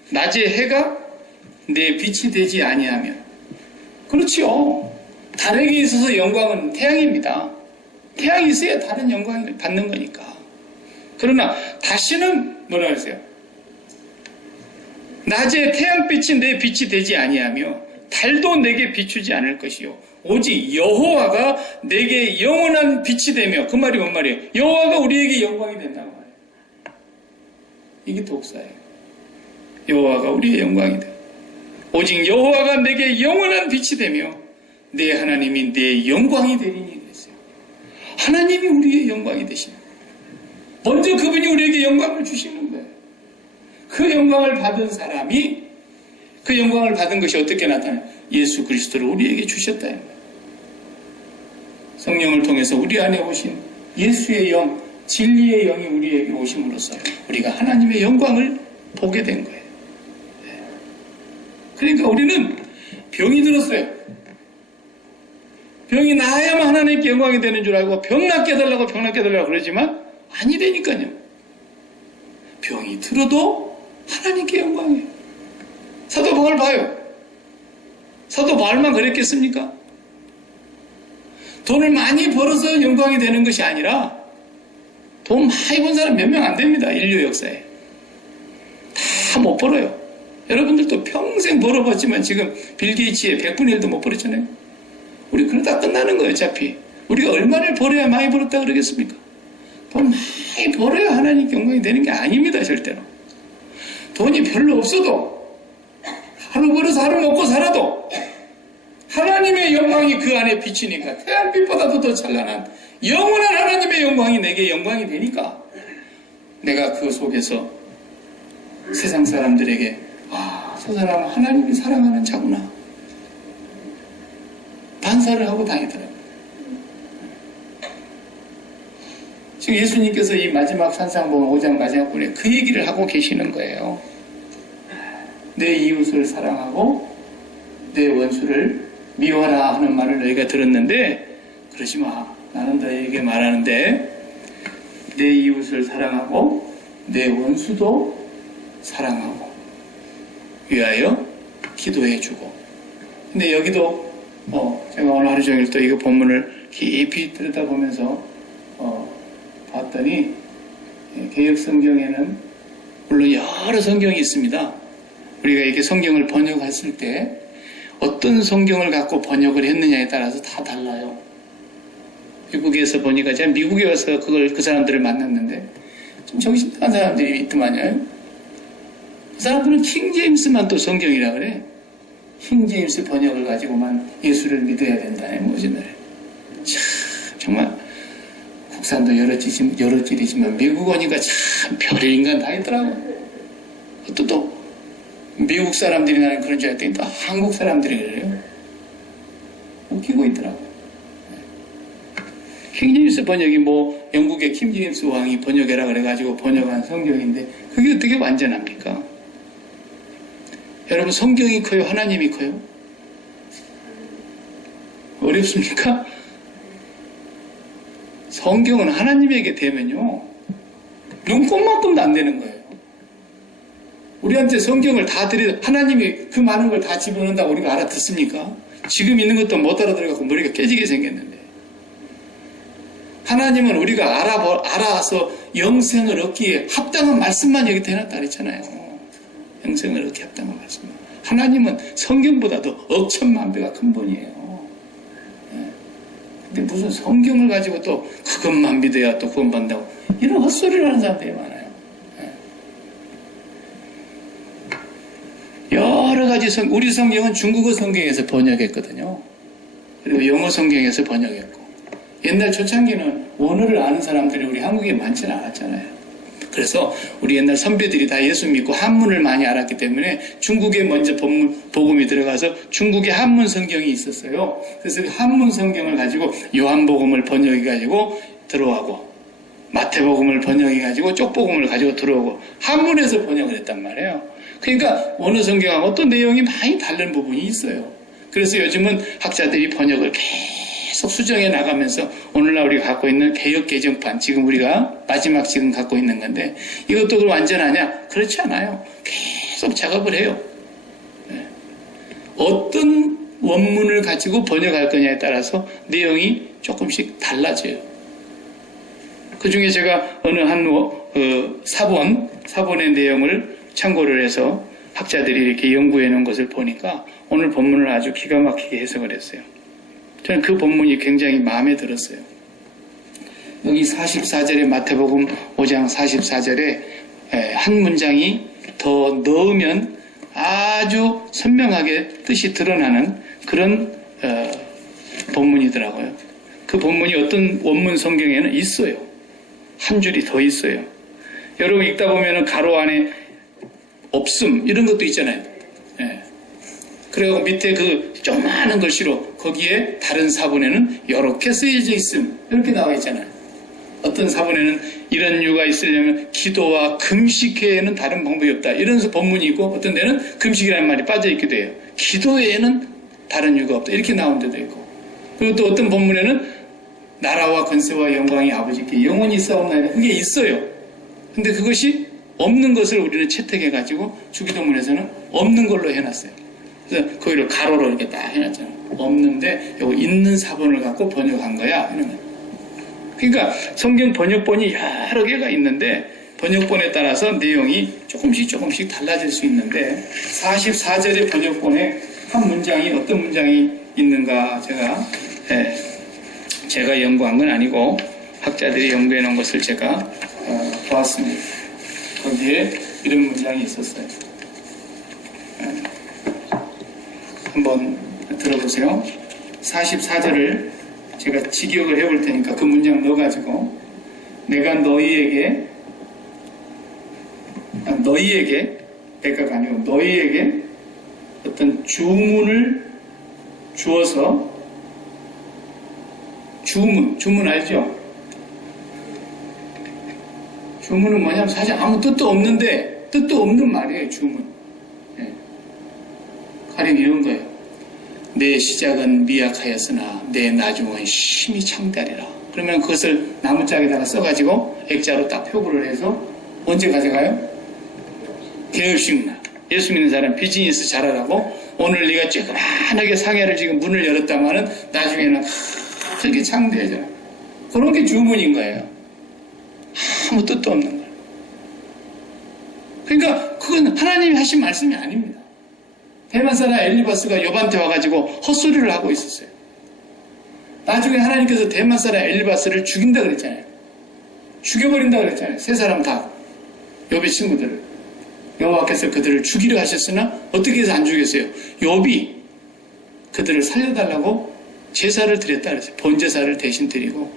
낮에 해가 내 빛이 되지 아니하면. 그렇지요. 달에게 있어서 영광은 태양입니다. 태양이 있어야 다른 영광을 받는 거니까. 그러나 다시는 뭐라 그러세요? 낮에 태양빛이 내 빛이 되지 아니하며 달도 내게 비추지 않을 것이요 오직 여호와가 내게 영원한 빛이 되며. 그 말이 뭔 말이에요? 여호와가 우리에게 영광이 된다고 말해요. 이게 독사예요. 여호와가 우리의 영광이 돼. 오직 여호와가 내게 영원한 빛이 되며 내 하나님이 내 영광이 되리니 그랬어요. 하나님이 우리의 영광이 되시는 거예요. 먼저 그분이 우리에게 영광을 주시는 거예요. 그 영광을 받은 사람이 그 영광을 받은 것이 어떻게 나타나요? 예수 그리스도를 우리에게 주셨다. 성령을 통해서 우리 안에 오신 예수의 영, 진리의 영이 우리에게 오심으로써 우리가 하나님의 영광을 보게 된 거예요. 그러니까 우리는 병이 들었어요. 병이 나아야만 하나님께 영광이 되는 줄 알고 병 낫게 해달라고 그러지만 아니라니까요. 병이 들어도 하나님께 영광이에요. 사도 바울 봐요. 사도 바울만 그랬겠습니까? 돈을 많이 벌어서 영광이 되는 것이 아니라 돈 많이 번 사람 몇 명 안 됩니다. 인류 역사에. 다 못 벌어요. 여러분들도 평생 벌어봤지만 지금 빌 게이츠의 100분의 1도 못 벌었잖아요. 우리 그러다 끝나는 거예요. 어차피. 우리가 얼마를 벌어야 많이 벌었다 그러겠습니까? 돈 많이 벌어야 하나님께 영광이 되는 게 아닙니다. 절대로. 돈이 별로 없어도 하루 벌어서 하루 먹고 살아도 하나님의 영광이 그 안에 비치니까 태양빛보다도 더 찬란한 영원한 하나님의 영광이 내게 영광이 되니까 내가 그 속에서 세상 사람들에게 아, 저 사람은 하나님이 사랑하는 자구나 반사를 하고 다니더라고요. 지금 예수님께서 이 마지막 산상복음 5장 마지막 부분에 그 얘기를 하고 계시는 거예요. 내 이웃을 사랑하고 내 원수를 미워하라 하는 말을 너희가 들었는데 그러지 마. 나는 너희에게 말하는데 내 이웃을 사랑하고 내 원수도 사랑하고 위하여 기도해주고. 근데 여기도 제가 오늘 하루 종일 또 이거 본문을 깊이 들여다보면서 봤더니 개역 성경에는 물론 여러 성경이 있습니다. 우리가 이렇게 성경을 번역했을 때 어떤 성경을 갖고 번역을 했느냐에 따라서 다 달라요. 미국에서 보니까 제가 미국에 와서 그 사람들을 만났는데 좀 정신 나간 사람들이 있더만요. 사람들은 킹제임스만 또 성경이라 그래. 킹제임스 번역을 가지고만 예수를 믿어야 된다네. 뭐지, 정말 국산도 여러 찔이지만 미국 오니까 참 별의 인간 다 있더라고. 또 미국 사람들이 나는 그런 줄 알았더니 또 한국 사람들이 그래요. 웃기고 있더라고. 킹제임스 번역이 뭐 영국의 킹제임스 왕이 번역해라 그래가지고 번역한 성경인데 그게 어떻게 완전합니까? 여러분, 성경이 커요? 하나님이 커요? 어렵습니까? 성경은 하나님에게 되면요 눈꼽만큼도 안 되는 거예요. 우리한테 성경을 다 하나님이 그 많은 걸 다 집어넣는다고 우리가 알아듣습니까? 지금 있는 것도 못 알아들어갖고 머리가 깨지게 생겼는데, 하나님은 우리가 알아서 영생을 얻기에 합당한 말씀만 여기 대놨다 그랬잖아요. 영생을 얻기 합당한 말씀만. 하나님은 성경보다도 억천만 배가 큰 분이에요. 근데 무슨 성경을 가지고 또 그것만 믿어야 또 구원받는다고 이런 헛소리를 하는 사람들이 많아요. 여러 가지 우리 성경은 중국어 성경에서 번역했거든요. 그리고 영어 성경에서 번역했고, 옛날 초창기는 원어를 아는 사람들이 우리 한국에 많지는 않았잖아요. 그래서 우리 옛날 선배들이 다 예수 믿고 한문을 많이 알았기 때문에 중국에 먼저 복음이 들어가서 중국에 한문 성경이 있었어요. 그래서 그 한문 성경을 가지고 요한복음을 번역해가지고 들어가고, 마태복음을 번역해가지고 쪽복음을 가지고 들어오고, 한문에서 번역을 했단 말이에요. 그러니까 원어 성경하고 또 내용이 많이 다른 부분이 있어요. 그래서 요즘은 학자들이 번역을 계속 수정해 나가면서 오늘날 우리가 갖고 있는 개역 개정판, 지금 우리가 마지막 지금 갖고 있는 건데, 이것도 완전하냐? 그렇지 않아요. 계속 작업을 해요. 어떤 원문을 가지고 번역할 거냐에 따라서 내용이 조금씩 달라져요. 그 중에 제가 어느 한 사본의 내용을 참고를 해서 학자들이 이렇게 연구해 놓은 것을 보니까 오늘 본문을 아주 기가 막히게 해석을 했어요. 저는 그 본문이 굉장히 마음에 들었어요. 여기 44절에 마태복음 5장 44절에 한 문장이 더 넣으면 아주 선명하게 뜻이 드러나는 그런 본문이더라고요. 그 본문이 어떤 원문 성경에는 있어요. 한 줄이 더 있어요. 여러분 읽다 보면은 가로 안에 없음 이런 것도 있잖아요. 그리고 밑에 그 조그마한 글씨로 거기에 다른 사본에는 이렇게 쓰여져 있음 이렇게 나와 있잖아요. 어떤 사본에는 이런 이유가 있으려면 기도와 금식 외에는 다른 방법이 없다 이런 본문이 있고, 어떤 데는 금식이라는 말이 빠져 있기도 해요. 기도 외에는 다른 이유가 없다 이렇게 나온 데도 있고, 그리고 또 어떤 본문에는 나라와 권세와 영광이 아버지께 영원히 있사옵나이다 그게 있어요. 근데 그것이 없는 것을 우리는 채택해가지고 주기도문에서는 없는 걸로 해놨어요. 그래서 거기를 가로로 이렇게 딱 해놨잖아요. 없는데 요거 있는 사본을 갖고 번역한 거야 이런 거예요. 그러니까 성경 번역본이 여러 개가 있는데 번역본에 따라서 내용이 조금씩 달라질 수 있는데, 44절의 번역본에 한 문장이 어떤 문장이 있는가 제가 연구한 건 아니고 학자들이 연구해 놓은 것을 제가 보았습니다. 거기에 이런 문장이 있었어요. 한번 들어보세요. 44절을 제가 직역을 해볼 테니까 그 문장 넣어가지고, 내가 너희에게 내가가 아니고 너희에게 어떤 주문을 주어서, 주문 알죠? 주문은 뭐냐면 사실 아무 뜻도 없는데, 뜻도 없는 말이에요, 주문. 가령 이런 거예요. 내 시작은 미약하였으나 내 나중은 심히 창대하리라. 그러면 그것을 나무짝에다가 써가지고 액자로 딱 표구를 해서 언제 가져가요? 개업식 날. 예수 믿는 사람 비즈니스 잘하라고 오늘 네가 조그만하게 상해를 지금 문을 열었다마는 나중에는 크게 창대해져요. 그런 게 주문인 거예요. 아무 뜻도 없는 거예요. 그러니까 그건 하나님이 하신 말씀이 아닙니다. 대만 사람 엘리바스가 욥한테 와가지고 헛소리를 하고 있었어요. 나중에 하나님께서 대만 사람 엘리바스를 죽인다 그랬잖아요. 죽여버린다 그랬잖아요. 세 사람 다. 욥의 친구들을. 여호와께서 그들을 죽이려 하셨으나 어떻게 해서 안 죽였어요? 욥이 그들을 살려달라고 제사를 드렸다 그랬어요. 본제사를 대신 드리고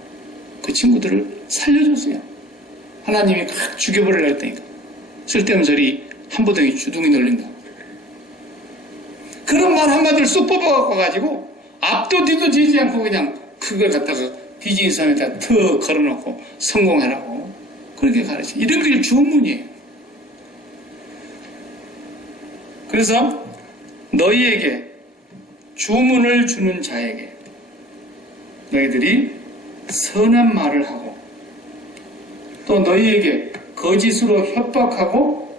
그 친구들을 살려줬어요. 하나님이 확 죽여버리려고 했다니까. 쓸데없는 소리 한 보덩이 주둥이 놀린다. 그런 말 한마디를 쏙 뽑아갖고 가지고 앞도 뒤도 지지 않고 그냥 그걸 갖다가 비즈니스함에다 더 걸어놓고 성공하라고 그렇게 가르쳐. 이런 게 주문이에요. 그래서 너희에게 주문을 주는 자에게 너희들이 선한 말을 하고 또 너희에게 거짓으로 협박하고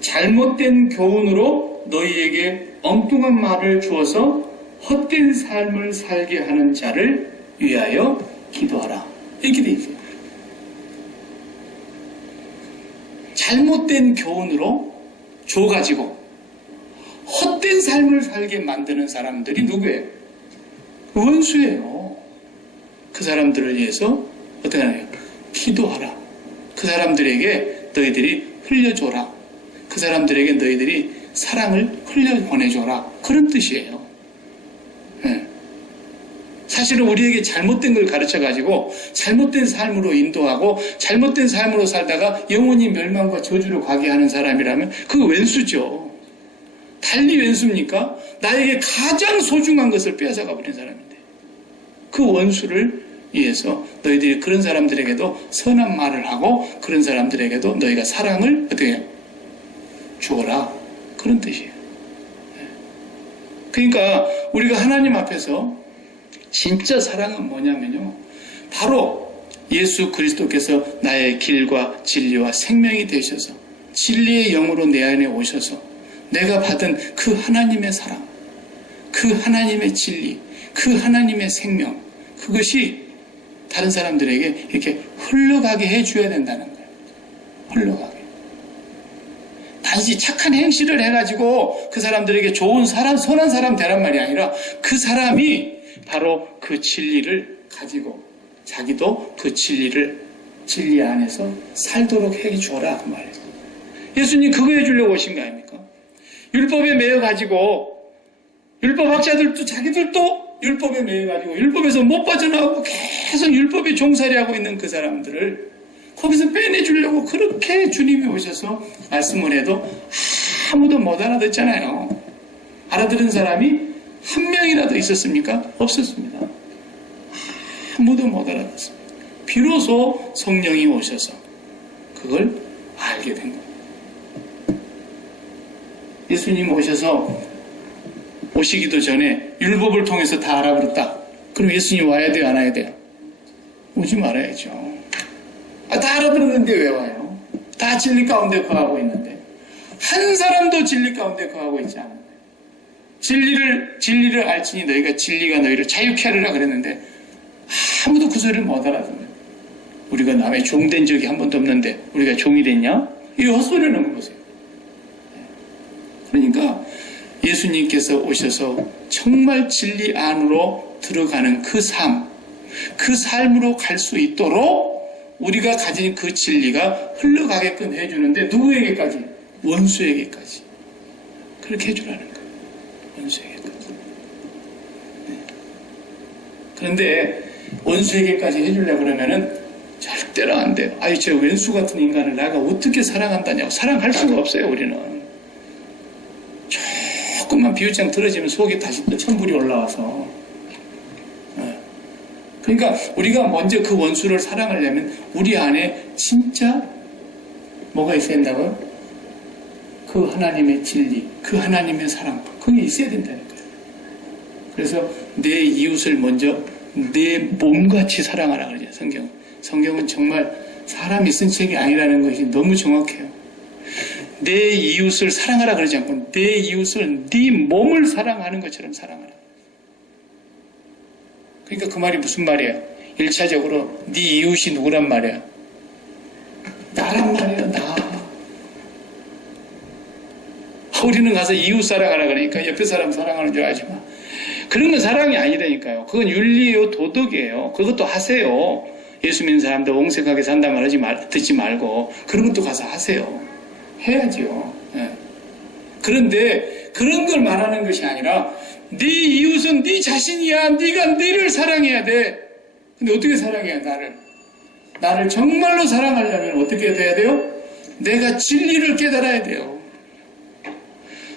잘못된 교훈으로 너희에게 엉뚱한 말을 주어서 헛된 삶을 살게 하는 자를 위하여 기도하라. 이렇게 돼 있어요. 잘못된 교훈으로 줘가지고 헛된 삶을 살게 만드는 사람들이 누구예요? 원수예요. 그 사람들을 위해서 어떻게 하나요? 기도하라. 그 사람들에게 너희들이 흘려줘라. 그 사람들에게 너희들이 사랑을 흘려보내줘라. 그런 뜻이에요. 네. 사실은 우리에게 잘못된 걸 가르쳐가지고 잘못된 삶으로 인도하고 잘못된 삶으로 살다가 영원히 멸망과 저주로 가게 하는 사람이라면 그거 왼수죠. 달리 왼수입니까? 나에게 가장 소중한 것을 빼앗아가 버린 사람인데 그 원수를 위해서 너희들이 그런 사람들에게도 선한 말을 하고 그런 사람들에게도 너희가 사랑을 어떻게 해요? 주어라. 그런 뜻이에요. 그러니까 우리가 하나님 앞에서 진짜 사랑은 뭐냐면요. 바로 예수 그리스도께서 나의 길과 진리와 생명이 되셔서 진리의 영으로 내 안에 오셔서 내가 받은 그 하나님의 사랑, 그 하나님의 진리, 그 하나님의 생명, 그것이 다른 사람들에게 이렇게 흘러가게 해줘야 된다는 거예요. 흘러가게. 단지 착한 행실을 해가지고 그 사람들에게 좋은 사람, 선한 사람 되란 말이 아니라 그 사람이 바로 그 진리를 가지고 자기도 그 진리 안에서 살도록 해주어라 그 말이에요. 예수님 그거 해주려고 오신 거 아닙니까? 율법에 매여가지고 율법학자들도 자기들도 율법에 매여가지고 율법에서 못 빠져나오고 계속 율법에 종살이하고 있는 그 사람들을 거기서 빼내주려고 그렇게 주님이 오셔서 말씀을 해도 아무도 못 알아듣잖아요. 알아들은 사람이 한 명이라도 있었습니까? 없었습니다. 아무도 못 알아듣습니다. 비로소 성령이 오셔서 그걸 알게 된 겁니다. 예수님 오셔서 오시기도 전에 율법을 통해서 다 알아버렸다. 그럼 예수님 와야 돼요? 안 와야 돼요? 오지 말아야죠. 다 알아들었는데 왜 와요? 다 진리 가운데 거하고 있는데 한 사람도 진리 가운데 거하고 있지 않는데 진리를 알지니 너희가 진리가 너희를 자유케 하리라 그랬는데 아무도 그 소리를 못 알아듣는. 우리가 남의 종 된 적이 한 번도 없는데 우리가 종이 됐냐? 이 헛소리라는 거 보세요. 그러니까 예수님께서 오셔서 정말 진리 안으로 들어가는 그 삶으로 갈 수 있도록 우리가 가진 그 진리가 흘러가게끔 해주는데 누구에게까지? 원수에게까지. 그렇게 해주라는 거예요. 원수에게까지. 그런데 원수에게까지 해주려고 그러면은 절대로 안 돼요. 아유, 저 왼수 같은 인간을 내가 어떻게 사랑한다냐고. 사랑할 수가 없어요, 우리는. 조금만 비웃장 들어지면 속에 다시 또 천불이 올라와서. 그러니까 우리가 먼저 그 원수를 사랑하려면 우리 안에 진짜 뭐가 있어야 된다고요? 그 하나님의 진리, 그 하나님의 사랑, 그게 있어야 된다니까요. 그래서 내 이웃을 먼저 내 몸같이 사랑하라 그러죠, 성경은. 성경은 정말 사람이 쓴 책이 아니라는 것이 너무 정확해요. 내 이웃을 사랑하라 그러지 않고 내 이웃을 네 몸을 사랑하는 것처럼 사랑하라. 그러니까 그 말이 무슨 말이에요? 1차적으로 네 이웃이 누구란 말이야? 나란 말이에요. 나. 우리는 가서 이웃 사랑하라 그러니까 옆에 사람 사랑하는 줄 알지 마. 그런 건 사랑이 아니라니까요. 그건 윤리예요. 도덕이에요. 그것도 하세요. 예수 믿는 사람들 옹색하게 산다 말하지 듣지 말고 그런 것도 가서 하세요. 해야죠. 예. 그런데 그런 걸 말하는 것이 아니라 네 이웃은 네 자신이야. 네가 너를 사랑해야 돼. 근데 어떻게 사랑해야 나를 정말로 사랑하려면 어떻게 돼야 돼요? 내가 진리를 깨달아야 돼요.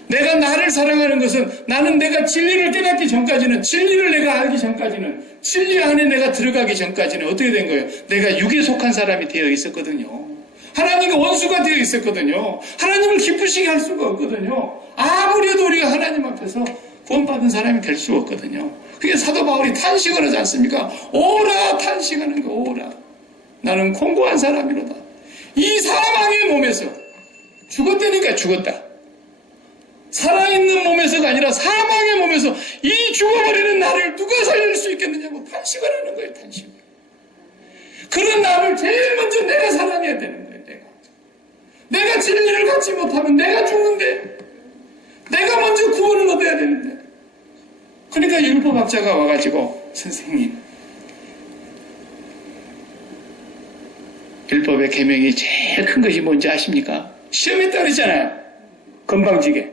내가 나를 사랑하는 것은 나는 내가 진리를 깨닫기 전까지는, 진리를 내가 알기 전까지는, 진리 안에 내가 들어가기 전까지는 어떻게 된 거예요? 내가 육에 속한 사람이 되어 있었거든요. 하나님과 원수가 되어 있었거든요. 하나님을 기쁘시게 할 수가 없거든요. 아무리 해도 우리가 하나님 앞에서 구원받은 사람이 될 수가 없거든요. 그게 사도 바울이 탄식을 하지 않습니까? 오라 탄식하는 거, 오라. 나는 공고한 사람이로다. 이 사망의 몸에서 죽었다니까 죽었다. 살아있는 몸에서가 아니라 사망의 몸에서 이 죽어버리는 나를 누가 살릴 수 있겠느냐고 탄식을 하는 거예요. 탄식을. 그런 나를 제일 먼저 내가 사랑해야 되는 거예요. 내가 진리를 갖지 못하면 내가 죽는데, 내가 먼저 구원을 얻어야 되는데. 그러니까 율법학자가 와가지고, 선생님, 율법의 계명이 제일 큰 것이 뭔지 아십니까? 시험했다 그랬잖아요. 건방지게.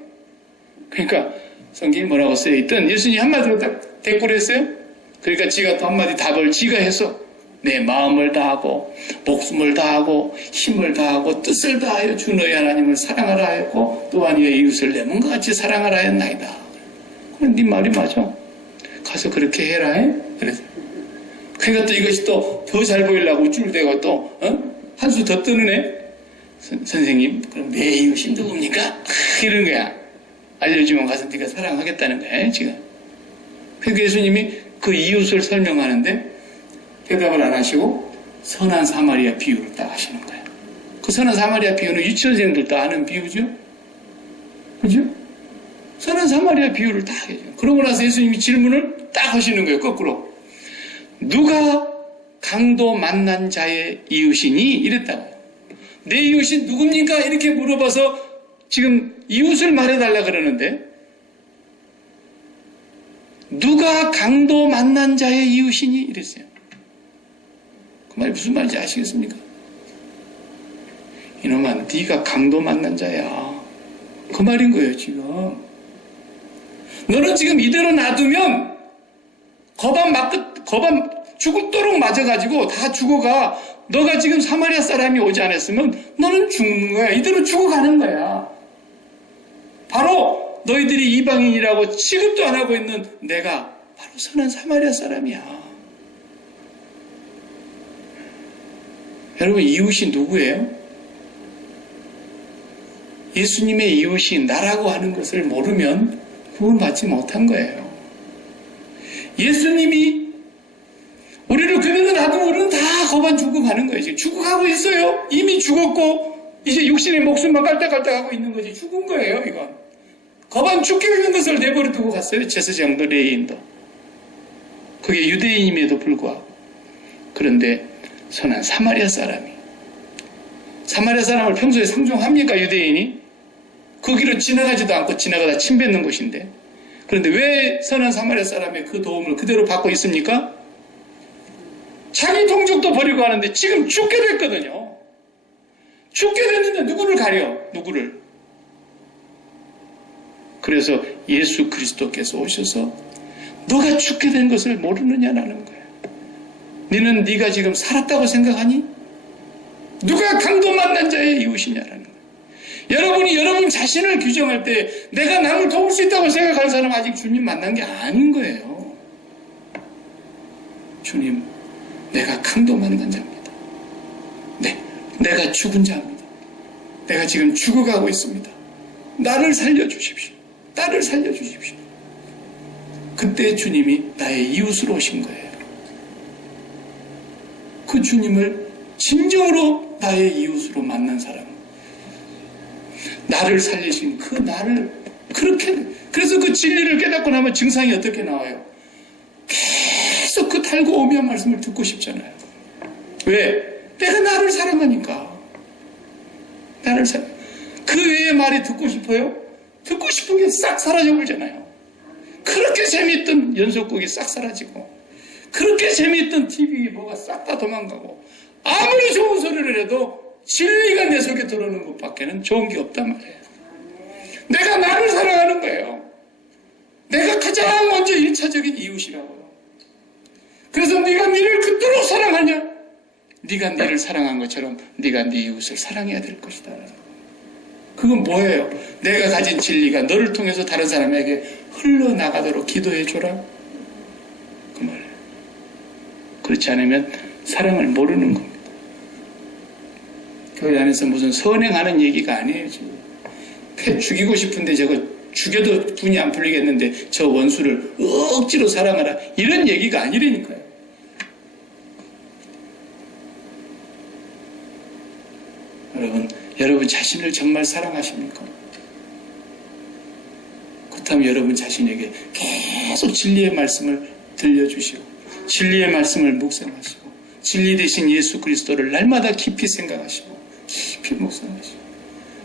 그러니까 성경이 뭐라고 쓰여있든 예수님이 한마디로 딱 대꾸를 했어요. 그러니까 지가 또 한마디 답을 지가 해서 내 마음을 다하고 목숨을 다하고 힘을 다하고 뜻을 다하여 주 너희 하나님을 사랑하라 하였고 또한 이의 이웃을 내 몸과 같이 사랑하라 하였나이다. 그럼 네 말이 맞아. 가서 그렇게 해라 해. 그래서 그러니까 또 이것이 또 더 잘 보이려고 우쭐대고 또 한 수 더 뜨는 애. 선생님 그럼 내 이웃이 누굽니까? 이런 거야. 알려주면 가서 네가 사랑하겠다는 거야 지금. 그러니까 예수님이 그 이웃을 설명하는데 대답을 안 하시고 선한 사마리아 비유를 딱 하시는 거예요. 그 선한 사마리아 비유는 유치원생들도 아는 비유죠. 그죠? 선한 사마리아 비유를 딱 해줘요. 그러고 나서 예수님이 질문을 딱 하시는 거예요. 거꾸로. 누가 강도 만난 자의 이웃이니? 이랬다고요. 내 이웃이 누굽니까? 이렇게 물어봐서 지금 이웃을 말해달라 그러는데 누가 강도 만난 자의 이웃이니? 이랬어요. 그 말이 무슨 말인지 아시겠습니까? 이놈아 네가 강도 만난 자야. 그 말인 거예요 지금. 너는 지금 이대로 놔두면 거밤 죽도록 맞아가지고 다 죽어가. 너가 지금 사마리아 사람이 오지 않았으면 너는 죽는 거야. 이대로 죽어가는 거야. 바로 너희들이 이방인이라고 취급도 안 하고 있는 내가 바로 선한 사마리아 사람이야. 여러분 이웃이 누구예요? 예수님의 이웃이 나라고 하는 것을 모르면 구원받지 못한 거예요. 예수님이 우리를 그대로 놔두고 우리는 다 거반 죽어가는 거예요. 지금 죽어가고 있어요. 이미 죽었고 이제 육신의 목숨만 깔딱깔딱하고 있는 거지. 죽은 거예요 이건. 거반 죽게 되는 것을 내버려 두고 갔어요. 제사장도 레위인도. 그게 유대인임에도 불구하고. 그런데 선한 사마리아 사람이 사마리아 사람을 평소에 상종합니까 유대인이? 그 길을 지나가지도 않고 지나가다 침 뱉는 곳인데 그런데 왜 선한 사마리아 사람의 그 도움을 그대로 받고 있습니까? 자기 동족도 버리고 하는데 지금 죽게 됐거든요. 죽게 됐는데 누구를 가려? 누구를? 그래서 예수 그리스도께서 오셔서 너가 죽게 된 것을 모르느냐라는 거예요. 너는 네가 지금 살았다고 생각하니? 누가 강도 만난 자의 이웃이냐라는 거예요. 여러분이 여러분 자신을 규정할 때 내가 남을 도울 수 있다고 생각하는 사람은 아직 주님 만난 게 아닌 거예요. 주님, 내가 강도 만난 자입니다. 네, 내가 죽은 자입니다. 내가 지금 죽어가고 있습니다. 나를 살려주십시오. 나를 살려주십시오. 그때 주님이 나의 이웃으로 오신 거예요. 그 주님을 진정으로 나의 이웃으로 만난 사람, 나를 살리신 그 나를 그렇게, 그래서 그 진리를 깨닫고 나면 증상이 어떻게 나와요? 계속 그 달고 오묘한 말씀을 듣고 싶잖아요. 왜? 내가 나를 사랑하니까. 나를 사랑. 그 외의 말이 듣고 싶어요? 듣고 싶은 게 싹 사라져버리잖아요. 그렇게 재미있던 연속곡이 싹 사라지고, 그렇게 재미있던 TV 뭐가 싹 다 도망가고, 아무리 좋은 소리를 해도 진리가 내 속에 들어오는 것밖에는 좋은 게 없단 말이에요. 내가 나를 사랑하는 거예요. 내가 가장 먼저 1차적인 이웃이라고요. 그래서 네가 네를 그토록 사랑하냐? 네가 네를 사랑한 것처럼 네가 네 이웃을 사랑해야 될 것이다. 그건 뭐예요? 내가 가진 진리가 너를 통해서 다른 사람에게 흘러나가도록 기도해줘라. 그 말이에요. 그렇지 않으면 사랑을 모르는 겁니다. 교회 안에서 무슨 선행하는 얘기가 아니에요. 지금. 패 죽이고 싶은데 저거 죽여도 분이 안 풀리겠는데 저 원수를 억지로 사랑하라. 이런 얘기가 아니라니까요. 여러분 자신을 정말 사랑하십니까? 그렇다면 여러분 자신에게 계속 진리의 말씀을 들려주시고 진리의 말씀을 묵상하시고 진리 대신 예수 그리스도를 날마다 깊이 생각하시고 깊이 묵상하시고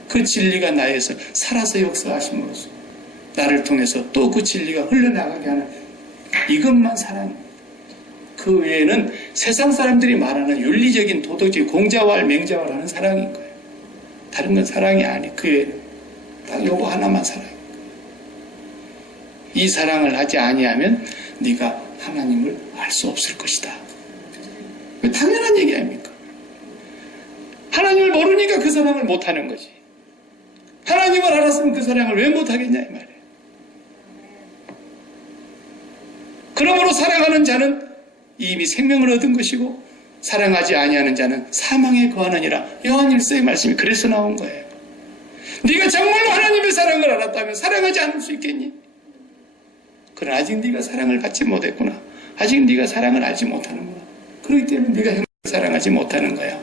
그 진리가 나에서 살아서 역사하심으로써 나를 통해서 또 그 진리가 흘러나가게 하는 이것만 사랑입니다. 그 외에는 세상 사람들이 말하는 윤리적인 도덕적인 공자왈 맹자왈 하는 사랑인 거예요. 다른 건 사랑이 아니. 그 외에는 딱 요거 하나만 사랑입니다. 이 사랑을 하지 아니하면 네가 하나님을 알 수 없을 것이다. 왜 당연한 얘기 아닙니까? 하나님을 모르니까 그 사랑을 못하는 거지. 하나님을 알았으면 그 사랑을 왜 못하겠냐 이 말이에요. 그러므로 사랑하는 자는 이미 생명을 얻은 것이고 사랑하지 아니하는 자는 사망에 거하느니라. 요한 1서의 말씀이 그래서 나온 거예요. 네가 정말로 하나님의 사랑을 알았다면 사랑하지 않을 수 있겠니? 그러나 아직 네가 사랑을 받지 못했구나. 아직 네가 사랑을 알지 못하는구나. 그렇기 때문에 네가 형제를 사랑하지 못하는 거야.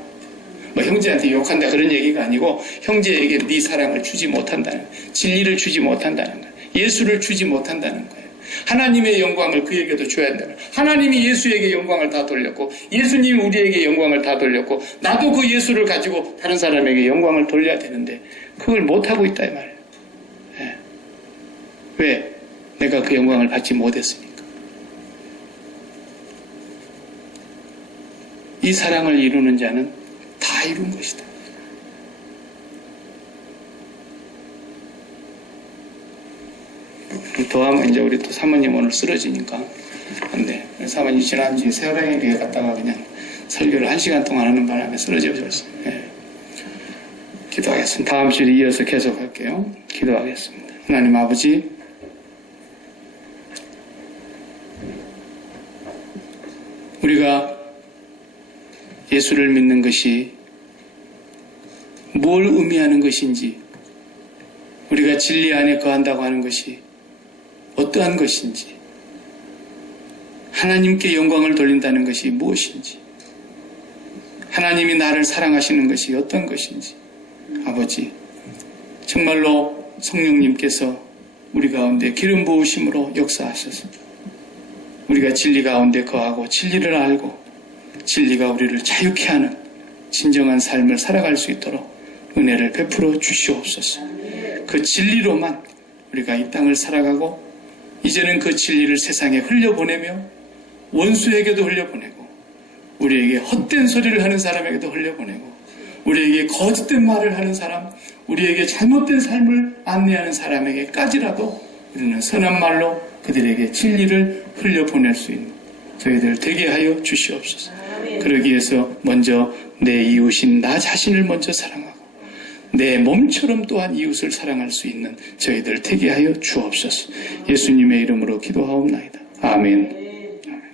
뭐 형제한테 욕한다 그런 얘기가 아니고 형제에게 네 사랑을 주지 못한다는, 진리를 주지 못한다는 거야. 예수를 주지 못한다는 거야. 하나님의 영광을 그에게도 줘야 한다는 거야. 하나님이 예수에게 영광을 다 돌렸고 예수님이 우리에게 영광을 다 돌렸고 나도 그 예수를 가지고 다른 사람에게 영광을 돌려야 되는데 그걸 못하고 있다 이 말이에요. 네. 왜? 내가 그 영광을 받지 못했으니까. 이 사랑을 이루는 자는 다 이룬 것이다. 더하면 이제 우리 또 사모님 오늘 쓰러지니까 안 돼. 사모님 지난주에 세월행에 갔다가 그냥 설교를 1시간 동안 하는 바람에 쓰러져버렸어요. 예. 기도하겠습니다. 다음 주에 이어서 계속할게요. 기도하겠습니다. 하나님 아버지, 우리가 예수를 믿는 것이 뭘 의미하는 것인지, 우리가 진리 안에 거한다고 하는 것이 어떠한 것인지, 하나님께 영광을 돌린다는 것이 무엇인지, 하나님이 나를 사랑하시는 것이 어떤 것인지, 아버지, 정말로 성령님께서 우리 가운데 기름 부으심으로 역사하셔서 우리가 진리 가운데 거하고 진리를 알고 진리가 우리를 자유케 하는 진정한 삶을 살아갈 수 있도록 은혜를 베풀어 주시옵소서. 그 진리로만 우리가 이 땅을 살아가고 이제는 그 진리를 세상에 흘려보내며 원수에게도 흘려보내고 우리에게 헛된 소리를 하는 사람에게도 흘려보내고 우리에게 거짓된 말을 하는 사람, 우리에게 잘못된 삶을 안내하는 사람에게까지라도 우리는 선한 말로 그들에게 진리를 흘려보낼 수 있는 저희들 되게 하여 주시옵소서. 그러기 위해서 먼저 내 이웃인 나 자신을 먼저 사랑하고 내 몸처럼 또한 이웃을 사랑할 수 있는 저희들 되게 하여 주옵소서. 예수님의 이름으로 기도하옵나이다. 아멘.